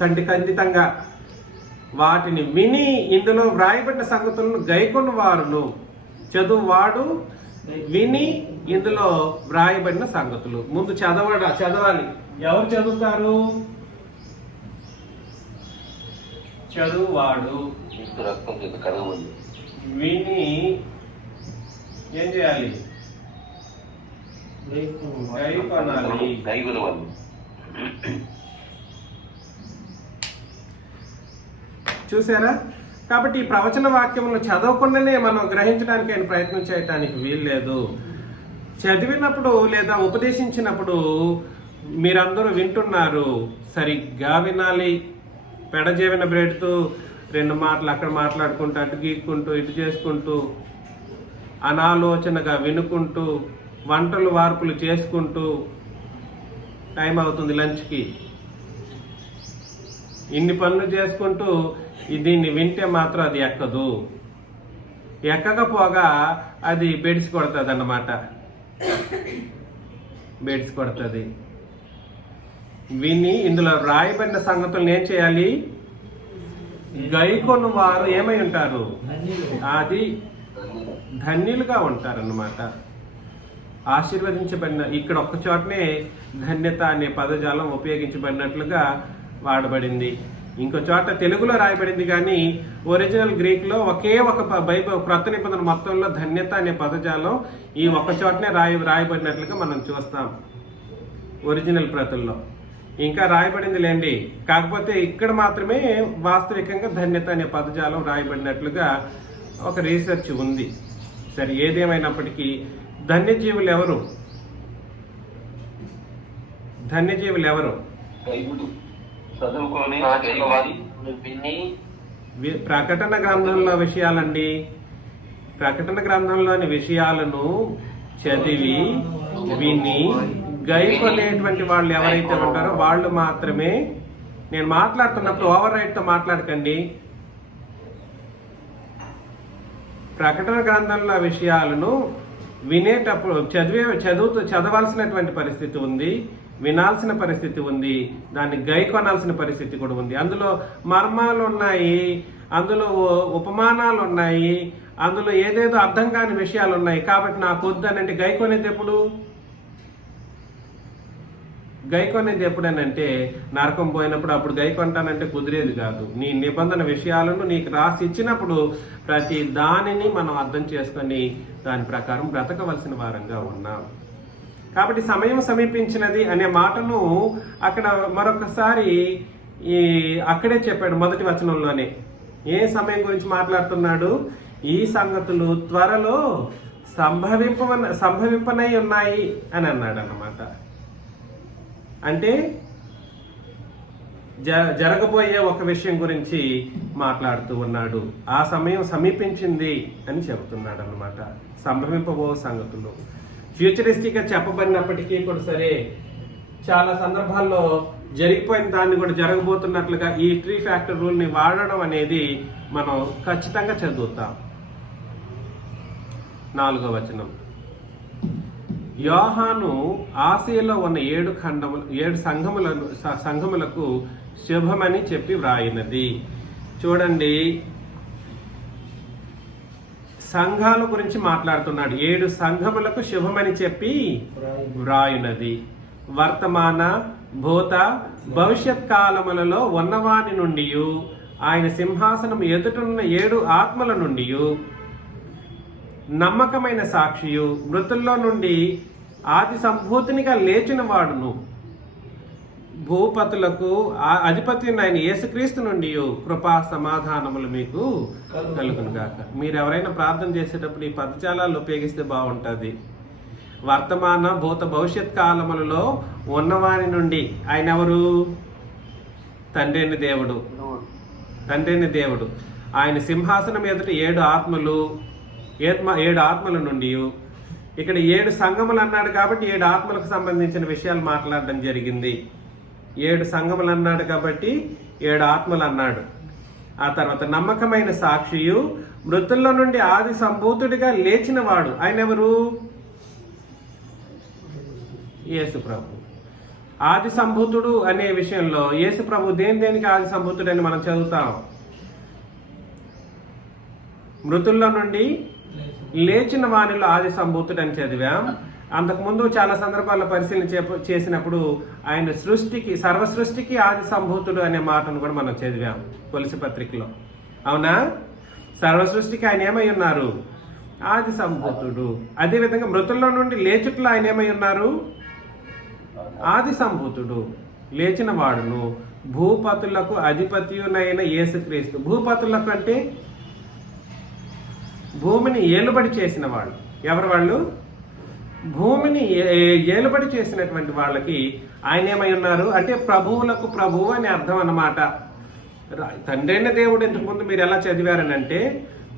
ఖండితంగా. వాటిని విని ఇందులో వ్రాయబడిన సంగతులను గైకొన్న వారును. చదువువాడు విని ఇందులో వ్రాయబడిన సంగతులు ముందు చదవాలి. ఎవరు చదువుతారు? చదువువాడు విని ఏం చేయాలి? చూసారా? కాబట్టి ఈ ప్రవచన వాక్యములను చదవకుండానే మనం గ్రహించడానికి ఆయన ప్రయత్నం చేయడానికి వీల్లేదు. చదివినప్పుడు లేదా ఉపదేశించినప్పుడు మీరందరూ వింటున్నారు, సరిగ్గా వినాలి. పెడజేవిన బ్రెడ్తో 2 మాటలు అక్కడ మాట్లాడుకుంటూ అటు గీక్కుంటూ ఇటు చేసుకుంటూ అనాలోచనగా వినుకుంటూ వంటలు వార్పులు చేసుకుంటూ టైం అవుతుంది లంచ్కి. ఇన్ని పనులు చేసుకుంటూ దీన్ని వింటే మాత్రం అది ఎక్కదు. ఎక్కకపోగా అది బెడ్స్ కొడుతుంది అన్నమాట. బెడ్స్ కొడుతుంది. విని ఇందులో రాయబడిన సంగతులను ఏం చేయాలి? గైకొను వారు ఏమై ఉంటారు? అది ధన్యులుగా ఉంటారన్నమాట. ఆశీర్వదించబడిన. ఇక్కడ ఒక్క చోటనే ధన్యత అనే పదజాలం ఉపయోగించబడినట్లుగా వాడబడింది. ఇంకో చోట తెలుగులో రాయబడింది, కానీ ఒరిజినల్ గ్రీక్లో ఒకే ఒక బైబిల్ క్రొత్త నిబంధన మొత్తంలో ధన్యత అనే పదజాలం ఈ ఒక్క చోటనే రాయబడినట్లుగా మనం చూస్తాం ఒరిజినల్ ప్రతుల్లో. ఇంకా రాయబడింది లేండి, కాకపోతే ఇక్కడ మాత్రమే వాస్తవికంగా ధన్యత అనే పదజాలం రాయబడినట్లుగా ఒక రీసెర్చ్ ఉంది. సరే, ఏదేమైనప్పటికీ ధన్యజీవులు ఎవరు? ధన్యజీవులు ఎవరు? ప్రకటన గ్రంథంలో విషయాలండి. ప్రకటన గ్రంథంలోని విషయాలను చదివి విని గైకొనేటువంటి వాళ్ళు ఎవరైతే ఉంటారో వాళ్ళు మాత్రమే. నేను మాట్లాడుతున్నప్పుడు ఓవర్ రైట్తో మాట్లాడకండి. ప్రకటన గ్రంథంలో విషయాలను వినేటప్పుడు చదవాల్సినటువంటి పరిస్థితి ఉంది, వినాల్సిన పరిస్థితి ఉంది, దాన్ని గైకొనాల్సిన పరిస్థితి కూడా ఉంది. అందులో మర్మాలు ఉన్నాయి, అందులో ఉపమానాలు ఉన్నాయి, అందులో ఏదేదో అర్థం కాని విషయాలు ఉన్నాయి. కాబట్టి నాకు వద్దనంటే గైకొనేది ఎప్పుడు? గైకొనేది ఎప్పుడనంటే నరకం పోయినప్పుడు. అప్పుడు గైకొంటానంటే కుదిరేది కాదు. నీ నిబంధన విషయాలను నీకు రాసి ఇచ్చినప్పుడు ప్రతి దానిని మనం అర్థం చేసుకొని దాని ప్రకారం బ్రతకవలసిన వారంగా ఉన్నాం. కాబట్టి సమయం సమీపించినది అనే మాటను అక్కడ మరొకసారి అక్కడే చెప్పాడు మొదటి వచనంలోనే. ఏ సమయం గురించి మాట్లాడుతున్నాడు? ఈ సంగతులు త్వరలో సంభవింపనై ఉన్నాయి అని అన్నాడు అన్నమాట. అంటే జరగబోయే ఒక విషయం గురించి మాట్లాడుతూ ఉన్నాడు. ఆ సమయం సమీపించింది అని చెబుతున్నాడు అన్నమాట. సంభవింపబో సంగతులు ఫ్యూచరిస్టిక్ గా చెప్పబడినప్పటికీ కూడా సరే, చాలా సందర్భాల్లో జరిగిపోయిన దాన్ని కూడా జరగబోతున్నట్లుగా ఈ 3 ఫ్యాక్టర్ రూల్ ని వాడడం అనేది మనం ఖచ్చితంగా చదువుతాం. 4వ వచనం, యోహాను ఆసియాలో ఉన్న 7 సంఘములకు శుభమని చెప్పి వ్రాయినది. చూడండి, సంఘాల గురించి మాట్లాడుతున్నాడు. 7 సంఘములకు శుభమని చెప్పి వ్రాయినది. వర్తమాన, భూత, భవిష్యత్ కాలములలో ఉన్నవాని నుండి, ఆయన సింహాసనం ఎదుటనున్న 7 ఆత్మల నుండి, నమ్మకమైన సాక్షియు, మృతుల్లో నుండి ఆది సంభూతినిగా లేచిన వాడును, భూపతులకు అధిపతి ఆయన యేసుక్రీస్తు నుండి కృపా సమాధానములు మీకు కలుగును గాక. మీరు ఎవరైనా ప్రార్థన చేసేటప్పుడు ఈ పదజాలాలు ఉపయోగిస్తే బాగుంటుంది. వర్తమాన, భూత, భవిష్యత్ కాలములలో ఉన్నవాని నుండి, ఆయన ఎవరు? తండ్రి అయిన దేవుడు. ఆయన సింహాసనం ఎదుట 7 ఆత్మలు, 7 ఆత్మల నుండి, ఇక్కడ 7 సంఘములు అన్నాడు కాబట్టి 7 ఆత్మలకు సంబంధించిన విషయాలు మాట్లాడడం జరిగింది. 7 సంఘములు అన్నాడు కాబట్టి 7 ఆత్మలు అన్నాడు. ఆ తర్వాత నమ్మకమైన సాక్షియు, మృతుల్లో నుండి ఆది సంభూతుడిగా లేచిన వాడు, ఆయన ఎవరు? యేసు ప్రభు. ఆది సంభూతుడు అనే విషయంలో యేసు ప్రభు దేనికి ఆది సంభూతుడు అని మనం చదువుతాం. మృతుల్లో నుండి లేచిన వానిలో ఆది సంభూతుడు అని చదివాం. అంతకుముందు చాలా సందర్భాల్లో పరిశీలన చేసినప్పుడు ఆయన సర్వ సృష్టికి ఆది సంభూతుడు అనే మాటను కూడా మనం చదివాం కొలసి పత్రికలో. అవునా? సర్వ సృష్టికి ఆయన ఏమై ఉన్నారు? ఆది సంభూతుడు. అదేవిధంగా మృతుల్లో నుండి లేచుట్లో ఆయన ఏమై ఉన్నారు? ఆది సంభూతుడు, లేచిన వాడును, భూపతులకు అధిపతియునైన యేసుక్రీస్తు. భూపతులకు అంటే భూమిని ఏలుబడి చేసిన వాళ్ళు. ఎవరు వాళ్ళు? భూమిని ఏలుబడి చేసినటువంటి వాళ్ళకి ఆయన ఏమై ఉన్నారు అంటే ప్రభువులకు ప్రభువు అని అర్థం అన్నమాట. తండ్రైన దేవుడు ఇంతకుముందు మీరు ఎలా చదివారని అంటే,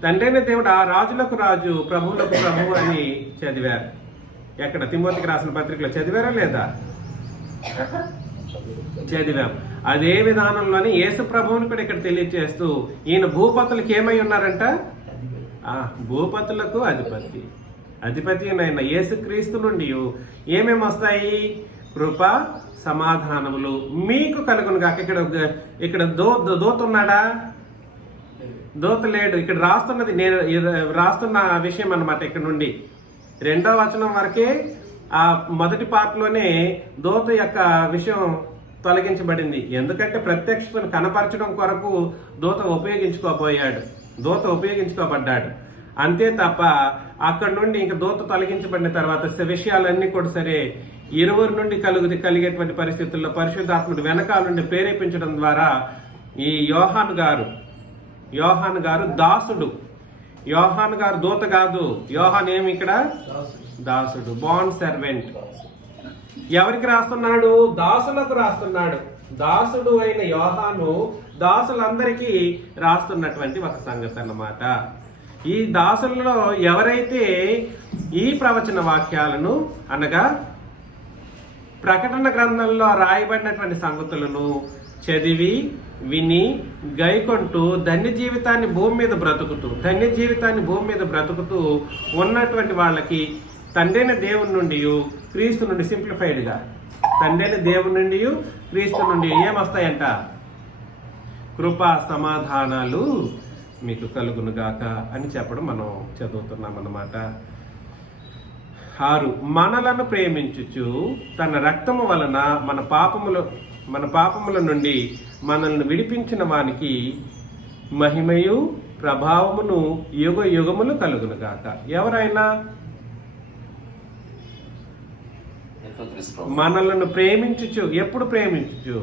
తండ్రైన దేవుడు ఆ రాజులకు రాజు, ప్రభువులకు ప్రభువు అని చదివారు. ఎక్కడ? తిమోతికి రాసిన పత్రికలో చదివారా లేదా? చదివాం. అదే విధానంలోనే యేసు ప్రభువుని కూడా ఇక్కడ తెలియజేస్తూ, ఈయన భూపతులకు ఏమై ఉన్నారంట? భూపతులకు అధిపతి అయిన యేసుక్రీస్తు నుండి ఏమేమి వస్తాయి? కృప సమాధానములు మీకు కలుగును గాక. ఇక్కడ దూత ఉన్నాడా? దూత లేడు. ఇక్కడ రాస్తున్నది నేను రాస్తున్న విషయం అన్నమాట. ఇక్కడ నుండి 2వ వచనం వరకే, ఆ మొదటి పార్ట్లోనే దూత యొక్క విషయం తొలగించబడింది. ఎందుకంటే ప్రత్యక్షతను కనపరచడం కొరకు దూత ఉపయోగించుకోబడ్డాడు. అంతే తప్ప అక్కడ నుండి ఇంక దూత తొలగించబడిన తర్వాత విషయాలన్నీ కూడా సరే ఇరువురు నుండి కలిగేటువంటి పరిస్థితుల్లో పరిశుద్ధాత్ముడు వెనకాల నుండి ప్రేరేపించడం ద్వారా ఈ యోహాను గారు దాసుడు. యోహాను గారు దూత కాదు. యోహాన్ ఏమి ఇక్కడ? దాసుడు, బాండ్ సర్వెంట్. ఎవరికి రాస్తున్నాడు? దాసులకు రాస్తున్నాడు. దాసుడు అయిన యోహాను దాసులందరికీ రాస్తున్నటువంటి ఒక సంగతి అన్నమాట. ఈ దాసులలో ఎవరైతే ఈ ప్రవచన వాక్యాలను అనగా ప్రకటన గ్రంథంలో రాయబడినటువంటి సంగతులను చదివి విని గైకొంటూ ధన్య జీవితాన్ని భూమి మీద బ్రతుకుతూ ఉన్నటువంటి వాళ్ళకి తండ్రైన దేవుని నుండి క్రీస్తు నుండి, సింప్లిఫైడ్గా తండ్రైన దేవుని నుండి క్రీస్తు నుండి ఏమొస్తాయంట? కృపా సమాధానాలు మీకు కలుగును గాక అని చెప్పడం మనం చదువుతున్నాం అన్నమాట. 6, మనలను ప్రేమించుచు తన రక్తము వలన మన పాపముల నుండి మనల్ని విడిపించిన వానికి మహిమయు ప్రభావమును యుగ యుగములు కలుగును గాక. ఎవరైనా మనలను ప్రేమించుచు, ఎప్పుడు ప్రేమించుచు?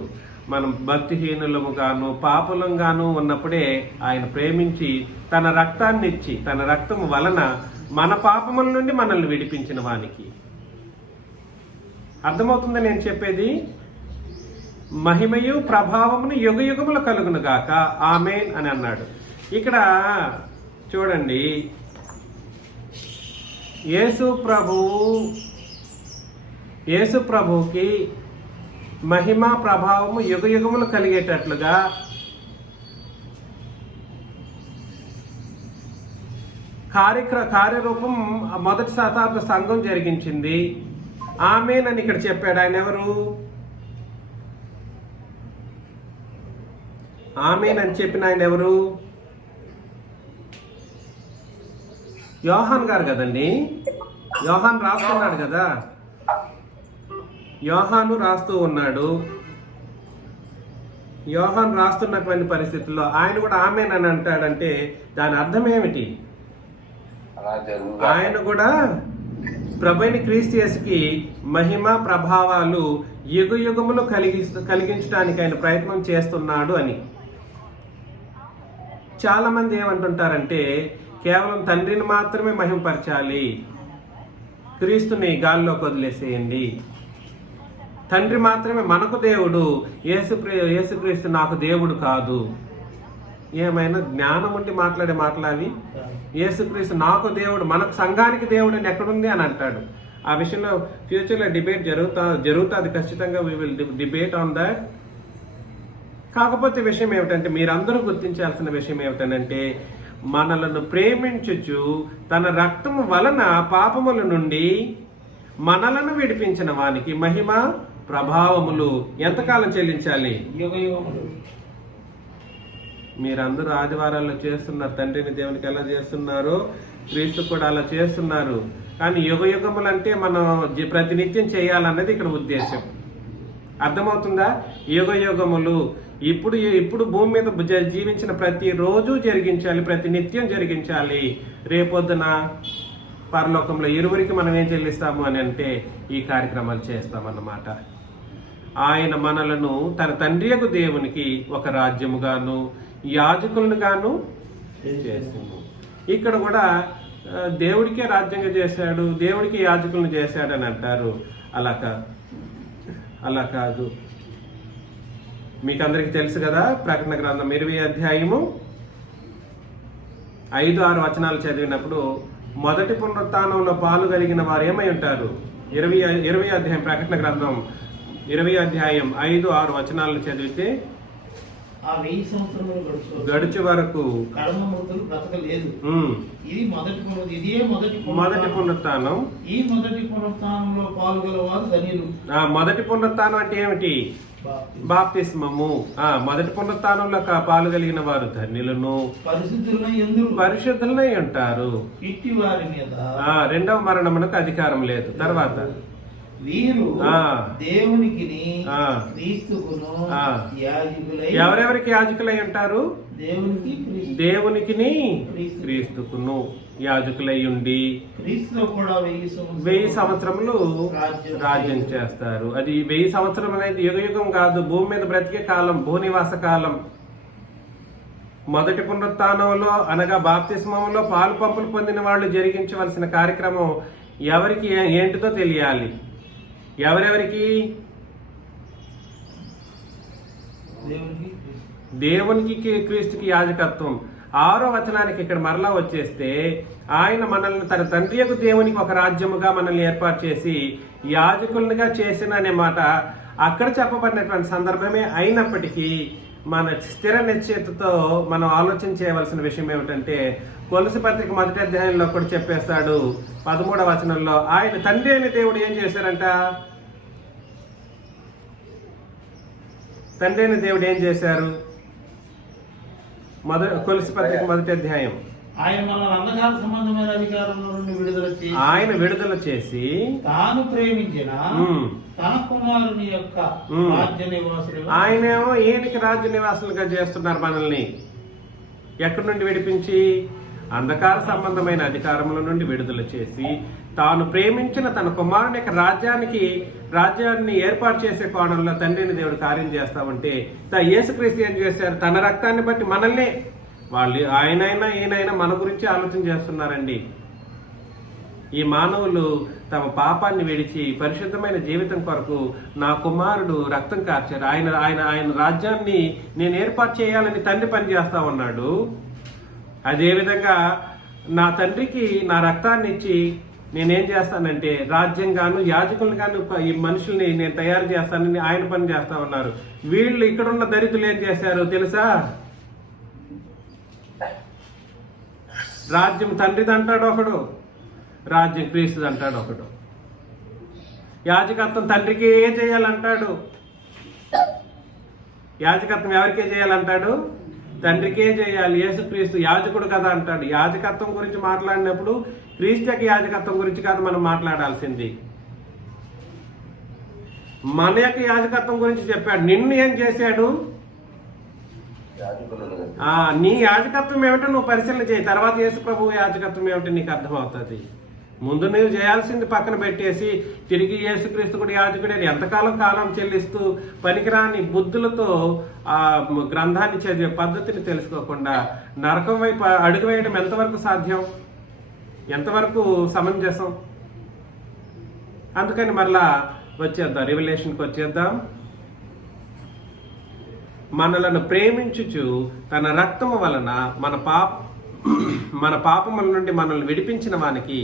మనం భక్తిహీనులము గాను పాపులం గాను ఉన్నప్పుడే ఆయన ప్రేమించి తన రక్తాన్ని ఇచ్చి, తన రక్తము వలన మన పాపముల నుండి మనల్ని విడిపించిన వానికి. అర్థమవుతుందా నేను చెప్పేది? మహిమయు ప్రభావమును యుగ యుగములు కలుగును గాక ఆమేన్ అని అన్నాడు. ఇక్కడ చూడండి, యేసు ప్రభువుకి మహిమ ప్రభావము యుగ యుగములు కలిగేటట్లుగా కార్యరూపం మొదటి శతాబ్ద సంఘం జరిగించింది. ఆమేన్ అని ఇక్కడ చెప్పాడు. ఆయన ఎవరు? ఆమేన్ అని చెప్పిన ఆయన ఎవరు? యోహాన్ గారు కదండి. యోహాన్ రాస్తున్నాడు కదా, యోహాను రాస్తూ ఉన్నాడు. యోహాన్ రాస్తున్నటువంటి పరిస్థితుల్లో ఆయన కూడా ఆమేన్ అని అంటాడంటే దాని అర్థం ఏమిటి? ఆయన కూడా ప్రభువైన క్రీస్తు యేసుకి మహిమ ప్రభావాలు యుగ యుగములు కలిగించడానికి ఆయన ప్రయత్నం చేస్తున్నాడు అని. చాలా మంది ఏమంటుంటారంటే కేవలం తండ్రిని మాత్రమే మహిమపరచాలి, క్రీస్తుని గాల్లోకి వదిలేసేయండి, తండ్రి మాత్రమే మనకు దేవుడు, యేసుక్రీస్తు నాకు దేవుడు కాదు. ఏమైనా జ్ఞానం ఉండి మాట్లాడే మాట్లాడి యేసుక్రీస్తు నాకు దేవుడు, మనకు సంఘానికి దేవుడు అని ఎక్కడుంది అని అంటాడు. ఆ విషయంలో ఫ్యూచర్లో డిబేట్ జరుగుతుంది ఖచ్చితంగా. We will debate on that. కాకపోతే విషయం ఏమిటంటే, మీరందరూ గుర్తించాల్సిన విషయం ఏమిటంటే, మనలను ప్రేమించుచు తన రక్తము వలన పాపముల నుండి మనలను విడిపించిన వానికి మహిమ ప్రభావములు ఎంతకాలం చెల్లించాలి? యుగ యుగములు. మీరందరూ ఆదివారాల్లో చేస్తున్నారు, తండ్రిని దేవునికి ఎలా చేస్తున్నారో క్రీస్తు కూడా అలా చేస్తున్నారు. కానీ యుగ యుగములు అంటే మనం ప్రతినిత్యం చేయాలన్నది ఇక్కడ ఉద్దేశం. అర్థమవుతుందా? యుగ యుగములు ఇప్పుడు భూమి మీద జీవించిన ప్రతి రోజు జరిగించాలి, ప్రతి నిత్యం జరిగించాలి. రేపొద్దున పరలోకంలో ఇరువురికి మనం ఏం చెల్లిస్తాము అని అంటే ఈ కార్యక్రమాలు చేస్తామన్నమాట. ఆయన మనలను తన తండ్రియకు దేవునికి ఒక రాజ్యముగాను యాజకులను గాను చేసింది. ఇక్కడ కూడా దేవుడికే రాజ్యంగా చేశాడు, దేవుడికి యాజకులను చేశాడు అని అంటారు. అలా కాదు. మీకు అందరికీ తెలుసు కదా, ప్రకటన గ్రంథం 20 అధ్యాయము 5-6 వచనాలు చదివినప్పుడు మొదటి పునరుత్థానంలో పాలు కలిగిన వారు ఏమై ఉంటారు? 20 అధ్యాయం, ప్రకటన గ్రంథం 20 అధ్యాయం 5-6 వచనాలను చదివితే ఆ 1000 సంవత్సరములు గడిచే వరకు కర్మమూర్తులు బ్రతకలేదు. ఇది మొదటి పునరుత్థానం. ఈ మొదటి పునరుత్థానంలో పాల్గొలవారు ధన్యులు. మొదటి పునరుత్థానం అంటే ఏమిటి? బాప్తిస్మము. మొదటి పునరుత్థానంలో పాలు కలిగిన వారు ధన్యులను, పరిశుద్ధులై ఉంటారు. ఇట్టి వారి మీద రెండవ మరణమునకు అధికారం లేదు. తర్వాత వీరు దేవునికి ఎవరెవరికి యాజకులై ఉంటారు? దేవునికి క్రీస్తుకును యాజకులై ఉండి 1000 సంవత్సరములు రాజ్యం చేస్తారు. అది 1000 సంవత్సరం అనేది యుగయుగం కాదు, భూమి మీద బ్రతికే కాలం, భూనివాస కాలం. మొదటి పునరుత్థానంలో అనగా బాప్తిస్మంలో పాలు పంపులు పొందిన వాళ్ళు జరిగించవలసిన కార్యక్రమం ఎవరికి ఏంటిదో తెలియాలి. ఎవరెవరికి? దేవునికి క్రీస్తుకి యాజకత్వం. 6వ వచనానికి ఇక్కడ మరలా వచ్చేస్తే, ఆయన మనల్ని తన తండ్రియకు దేవునికి ఒక రాజ్యముగా మనల్ని ఏర్పాటు చేసి యాజకులుగా చేసిన అనే మాట అక్కడ చెప్పబడినటువంటి సందర్భమే అయినప్పటికీ మన స్థిర నిశ్చయితతో మనం ఆలోచన చేయవలసిన విషయం ఏమిటంటే, కొలసి పత్రిక 1వ అధ్యాయంలో కూడా చెప్పేస్తాడు 13వ వచనంలో, ఆయన తండ్రి అయిన దేవుడు ఏం చేశారంట? తండ్రి అయిన దేవుడు ఏం చేశారు? కొలసి పత్రిక 1వ అధ్యాయం, ఆయన మనల్ని అంధకార సంబంధమైన అధికారంలో నుండి విడుదల చేసి తాను ప్రేమించిన తన కుమారుని యొక్క రాజ్య నివాసులు. ఆయనేమో ఈయనకి రాజ్య నివాసులుగా చేస్తున్నారు మనల్ని. ఎక్కడి నుండి విడిపించి? అంధకార సంబంధమైన అధికారముల నుండి విడుదల చేసి తాను ప్రేమించిన తన కుమారుని యొక్క రాజ్యాన్ని ఏర్పాటు చేసే కోణంలో తండ్రిని దేవుడు కార్యం చేస్తామంటే, యేసుక్రీస్తు ఏం చేశారు? తన రక్తాన్ని బట్టి మనల్ని, వాళ్ళు ఆయనైనా ఈయనైనా మన గురించి ఆలోచన చేస్తున్నారండి. ఈ మానవులు తమ పాపాన్ని విడిచి పరిశుద్ధమైన జీవితం కొరకు నా కుమారుడు రక్తం కార్చారు, ఆయన ఆయన ఆయన రాజ్యాన్ని నేను ఏర్పాటు చేయాలని తండ్రి పనిచేస్తా ఉన్నాడు. అదేవిధంగా నా తండ్రికి నా రక్తాన్ని ఇచ్చి నేనేం చేస్తానంటే రాజ్యంగాను యాజకులను గాను ఈ మనుషుల్ని నేను తయారు చేస్తానని ఆయన పని చేస్తా ఉన్నారు. వీళ్ళు ఇక్కడున్న దరిద్రులు ఏం చేశారు తెలుసా? రాజ్యం తండ్రిది అంటాడు ఒకడు, రాజ్యం క్రీస్తుది అంటాడు ఒకడు. యాజకత్వం తండ్రికే చేయాలంటాడు, యాజకత్వం ఎవరికే చేయాలంటాడు? తండ్రికే చేయాలి. యేసుక్రీస్తు యాజకుడు కదా అంటాడు. యాజకత్వం గురించి మాట్లాడినప్పుడు క్రీస్తు యొక్క యాజకత్వం గురించి కాదు మనం మాట్లాడాల్సింది, మన యొక్క యాజకత్వం గురించి చెప్పాడు. నిన్ను ఏం చేశాడు? నీ యాజకత్వం ఏమిటో నువ్వు పరిశీలన చేయి, తర్వాత యేసు ప్రభు యాజకత్వం ఏమిటో నీకు అర్థమవుతుంది. ముందు నువ్వు చేయాల్సింది పక్కన పెట్టేసి తిరిగి యేసుక్రీస్తు కూడా యాజకుడే ఎంతకాలం కాలం చెల్లిస్తూ పనికిరాని బుద్ధులతో ఆ గ్రంథాన్ని చదివే పద్ధతిని తెలుసుకోకుండా నరకం వైపు అడుగు వేయడం ఎంతవరకు సాధ్యం, ఎంతవరకు సమంజసం? అందుకని మరలా వచ్చేద్దాం, రివల్యూషన్కి వచ్చేద్దాం. మనలను ప్రేమించుచు తన రక్తము వలన మన పాపముల నుండి మనల్ని విడిపించిన వానికి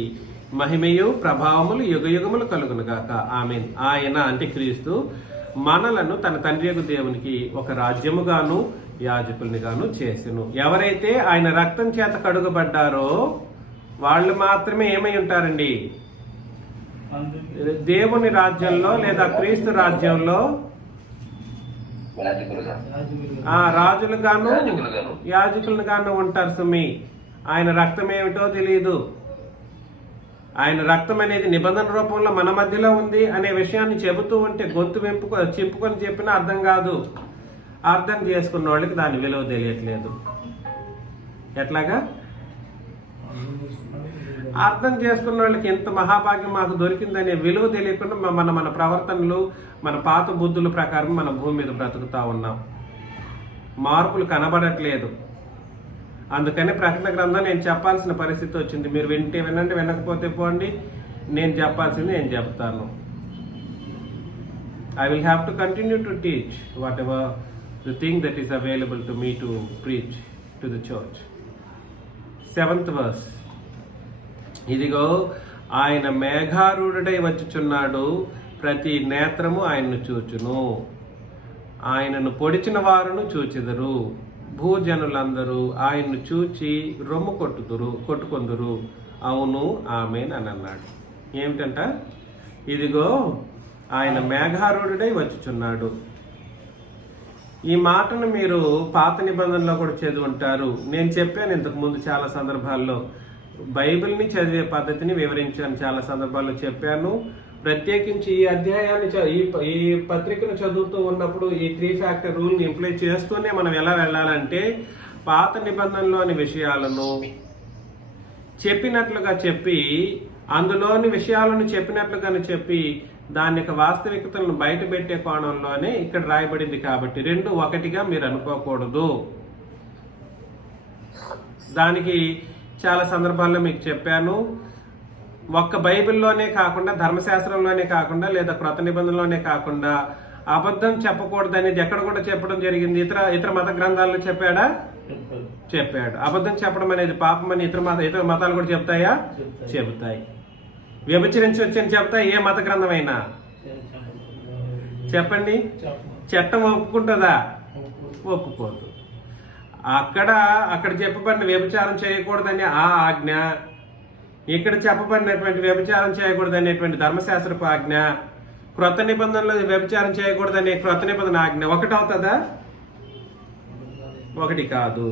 మహిమయు ప్రభావములు యుగయుగములు కలుగునుగాక. ఆమేన్. ఆయన అంటే క్రీస్తు మనలను తన తండ్రి యొక్క దేవునికి ఒక రాజ్యముగాను యాజకుల్ని గాను చేసెను. ఎవరైతే ఆయన రక్తం చేత కడుగబడ్డారో వాళ్ళు మాత్రమే ఏమై ఉంటారండి? దేవుని రాజ్యంలో లేదా క్రీస్తు రాజ్యంలో రాజులు గాను యాజకులను గాను ఉంటారు. సుమి, ఆయన రక్తం ఏమిటో తెలియదు. ఆయన రక్తం అనేది నిబంధన రూపంలో మన మధ్యలో ఉంది అనే విషయాన్ని చెబుతూ ఉంటే గొంతు చింపుకొని చెప్పినా అర్థం కాదు. అర్థం చేసుకున్న వాళ్ళకి దాని విలువ తెలియట్లేదు. ఎట్లాగా? అర్థం చేసుకున్న వాళ్ళకి ఎంత మహాభాగ్యం మాకు దొరికిందనే విలువ తెలియకుండా మన ప్రవర్తనలు మన పాత బుద్ధుల ప్రకారం మన భూమి మీద బ్రతుకుతా ఉన్నాం. మార్పులు కనబడట్లేదు. అందుకని ప్రకటన గ్రంథం నేను చెప్పాల్సిన పరిస్థితి వచ్చింది. మీరు వింటే వినండి, వినకపోతే పోండి. నేను చెప్పాల్సింది నేను చెప్తాను. I will have to continue to teach whatever the thing that is available to me to preach to the church. 7th verse. ఇదిగో ఆయన మేఘారూఢుడై వచ్చుచున్నాడు, ప్రతి నేత్రము ఆయన్ను చూచును, ఆయనను పొడిచిన వారును చూచెదరు, భూజనులందరూ ఆయన్ను చూచి రొమ్ము కొట్టుకొందురు. అవును ఆమేన్ అని అన్నాడు. ఏమిటంట? ఇదిగో ఆయన మేఘారూఢుడై వచ్చుచున్నాడు. ఈ మాటను మీరు పాత నిబంధనలో కూడా చదివి ఉంటారు. నేను చెప్పాను ఇంతకు ముందు చాలా సందర్భాల్లో. బైబిల్ని చదివే పద్ధతిని వివరించాను, చాలా సందర్భాల్లో చెప్పాను. ప్రత్యేకించి ఈ అధ్యాయాన్ని ఈ పత్రికను చదువుతూ ఉన్నప్పుడు ఈ 3 ఫ్యాక్టర్ రూల్ని ఇంప్లై చేస్తూనే మనం ఎలా వెళ్ళాలంటే పాత నిబంధనలోని విషయాలను చెప్పినట్లుగా చెప్పి, అందులోని విషయాలను చెప్పినట్లుగానే చెప్పి దాని యొక్క వాస్తవికతలను బయట పెట్టే కోణంలోనే ఇక్కడ రాయబడింది. కాబట్టి 2 ఒకటిగా మీరు అనుకోకూడదు. దానికి చాలా సందర్భాల్లో మీకు చెప్పాను. ఒక్క బైబిల్లోనే కాకుండా, ధర్మశాస్త్రంలోనే కాకుండా, లేదా క్రొత్త నిబంధనలోనే కాకుండా అబద్ధం చెప్పకూడదు అనేది ఎక్కడ కూడా చెప్పడం జరిగింది. ఇతర మత గ్రంథాల్లో చెప్పాడు. అబద్ధం చెప్పడం అనేది పాపం అని ఇతర మతాలు కూడా చెప్తాయా? చెబుతాయి. వ్యభిచరించవచ్చని చెప్తాయి ఏ మత గ్రంథమైనా? చెప్పండి. చట్టం ఒప్పుకుంటుందా? ఒప్పుకోదు. అక్కడ చెప్పబడిన వ్యభిచారం చేయకూడదని ఆ ఆజ్ఞ, ఇక్కడ చెప్పబడినటువంటి వ్యభిచారం చేయకూడదు అనేటువంటి ధర్మశాస్త్రపు ఆజ్ఞ, క్రొత్త నిబంధనలో వ్యభిచారం చేయకూడదు అనే క్రొత్త నిబంధన ఆజ్ఞ ఒకటి అవుతుందా? ఒకటి కాదు.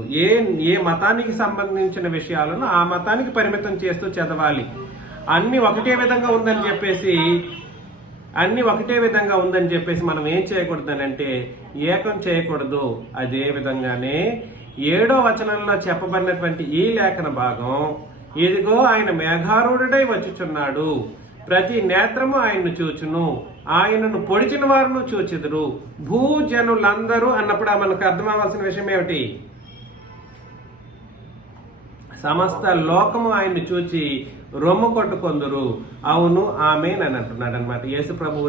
ఏ మతానికి సంబంధించిన విషయాలను ఆ మతానికి పరిమితం చేస్తూ చదవాలి. అన్ని ఒకటే విధంగా ఉందని చెప్పేసి మనం ఏం చేయకూడదనంటే ఏకం చేయకూడదు. అదే విధంగానే 7వ వచనంలో చెప్పబడినటువంటి ఈ లేఖన భాగం, ఇదిగో ఆయన మేఘారూఢుడై వచ్చుచున్నాడు, ప్రతి నేత్రము ఆయన్ను చూచును, ఆయనను పొడిచిన వారును చూచెదరు, భూజనులందరూ అన్నప్పుడు మనకు అర్థమవలసిన విషయం ఏమిటి? సమస్త లోకము ఆయన్ని చూచి రొమ్ము కొట్టుకొందురు. అవును, ఆమేన్ అని అంటున్నాడు అనమాట. యేసు ప్రభువు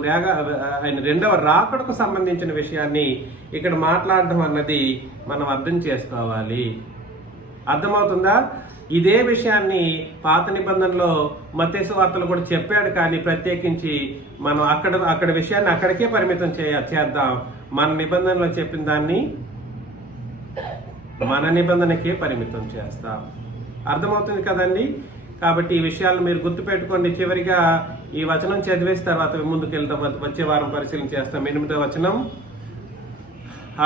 ఆయన రెండవ రాకడకు సంబంధించిన విషయాన్ని ఇక్కడ మాట్లాడడం అన్నది మనం అర్థం చేసుకోవాలి. అర్థమవుతుందా? ఇదే విషయాన్ని పాత నిబంధనలో మత్తయి సువార్తలో కూడా చెప్పాడు, కానీ ప్రత్యేకించి మనం అక్కడ విషయాన్ని అక్కడికే పరిమితం చేద్దాం. మన నిబంధనలో చెప్పిన దాన్ని మన నిబంధనకే పరిమితం చేస్తాం. అర్థమవుతుంది కదండి? కాబట్టి ఈ విషయాలు మీరు గుర్తుపెట్టుకోండి. చివరిగా ఈ వచనం చదివేసిన తర్వాత ముందుకెళ్తాం. వచ్చే వారం పరిశీలన చేస్తాం. 8వ వచనం,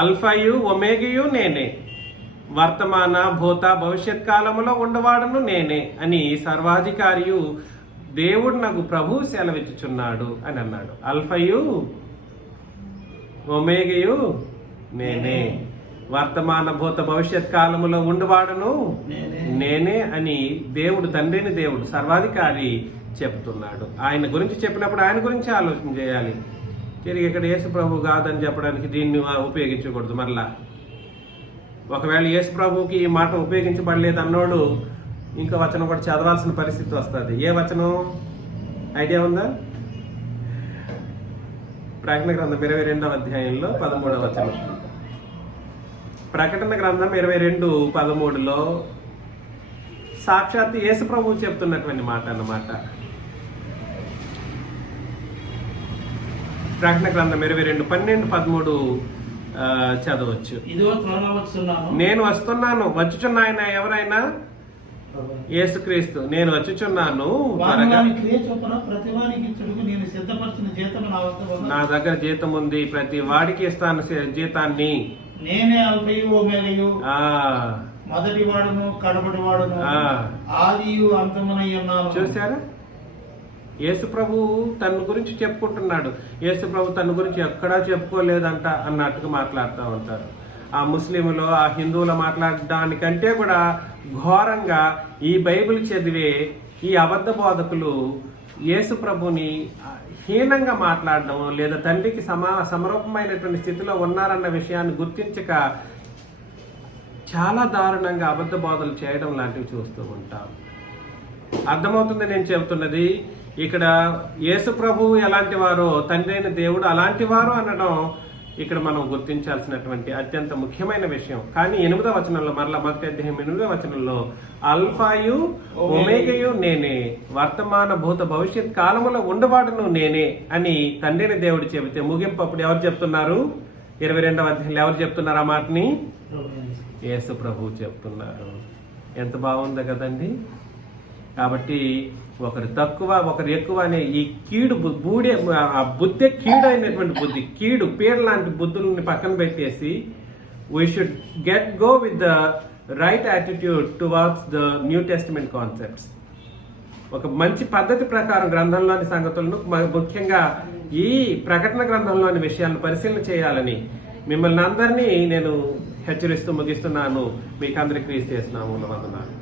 అల్ఫయు ఒమేగయు నేనే, వర్తమాన భూత భవిష్యత్ కాలములో ఉండవాడును నేనే అని సర్వాధికారియు దేవుడు నాకు ప్రభు సెలవిచ్చుచున్నాడు అని అన్నాడు. అల్ఫయు ఒమేగయు నేనే, వర్తమాన భూత భవిష్యత్ కాలములో ఉండవాడును నేనే అని దేవుడు, తండ్రిని దేవుడు సర్వాధికారి చెప్తున్నాడు. ఆయన గురించి చెప్పినప్పుడు ఆయన గురించి ఆలోచన చేయాలి. తిరిగి ఇక్కడ యేసు ప్రభు కాదని చెప్పడానికి దీన్ని ఉపయోగించకూడదు. మరలా ఒకవేళ యేసు ప్రభుకి ఈ మాట ఉపయోగించబడలేదు అన్నోడు ఇంకో వచనం కూడా చదవాల్సిన పరిస్థితి వస్తుంది. ఏ వచనం ఐడియా ఉందా? ప్రకటన గ్రంథం 22వ అధ్యాయంలో 13వ వచనం. ప్రకటన గ్రంథం 22:13లో సాక్షాత్ యేసు ప్రభువు చెప్తున్నటువంటి మాట అన్నమాట. ప్రకటన గ్రంథం 22:12-13 చదవచ్చు. ఇదిగో త్వరగా వస్తున్నాను, నేను వస్తున్నాను, వచ్చుచున్నాయన ఎవరైనా? యేసుక్రీస్తు. నేను వచ్చుచున్నాను, నా దగ్గర జీతం ఉంది, ప్రతి వాడికి ఇస్తాను జీతాన్ని. నేనే అల్ఫయు ఒమేగయు, మొదటి వాడును కడపటి వాడును, ఆదియు అంతమునై ఉన్నాను. చూసారా? యేసు ప్రభు తన గురించి చెప్పుకుంటున్నాడు. యేసు ప్రభు తన గురించి ఎక్కడా చెప్పుకోలేదంట అన్నట్టుగా మాట్లాడుతూ ఉంటారు. ఆ ముస్లింలు, ఆ హిందువులు మాట్లాడడానికంటే కూడా ఘోరంగా ఈ బైబిల్ చదివే ఈ అబద్ధ బోధకులు యేసు ప్రభుని హీనంగా మాట్లాడడం, లేదా తండ్రికి సమరూపమైనటువంటి స్థితిలో ఉన్నారన్న విషయాన్ని గుర్తించక చాలా దారుణంగా అబద్ధ బోధలు చేయడం లాంటివి చూస్తూ ఉంటాం. అర్థమవుతుంది నేను చెబుతున్నది? ఇక్కడ యేసు ప్రభు ఎలాంటి వారో, తండ్రి అయిన దేవుడు అలాంటి వారు అనడం ఇక్కడ మనం గుర్తించాల్సినటువంటి అత్యంత ముఖ్యమైన విషయం. కానీ 8వ వచనంలో, మరలా మొదటి అధ్యాయం 8వ వచనంలో, అల్ఫాయు ఒమేగయు నేనే, వర్తమాన భూత భవిష్యత్ కాలములో ఉండవాడును నేనే అని తండ్రిని దేవుడు చెబితే ముగింపు అప్పుడు ఎవరు చెప్తున్నారు? 22వ అధ్యాయంలో ఎవరు చెప్తున్నారు ఆ మాటని? యేసు ప్రభు చెప్తున్నారు. ఎంత బాగుంది కదండి? కాబట్టి ఒకరు తక్కువ ఒకరు ఎక్కువ అనే ఈ కీడు ఆ బుద్ధే కీడు అయినటువంటి బుద్ధి, కీడు పేరు లాంటి బుద్ధుల్ని పక్కన పెట్టేసి we should go with the right attitude towards the new testament concepts. ఒక మంచి పద్ధతి ప్రకారం గ్రంథంలోని సంగతులను, ముఖ్యంగా ఈ ప్రకటన గ్రంథంలోని విషయాలను పరిశీలన చేయాలని మిమ్మల్ని అందరినీ నేను హెచ్చరిస్తూ ముగిస్తున్నాను. మీకు అందరికీ క్రీస్తు యేసు నామములో వందనాలు.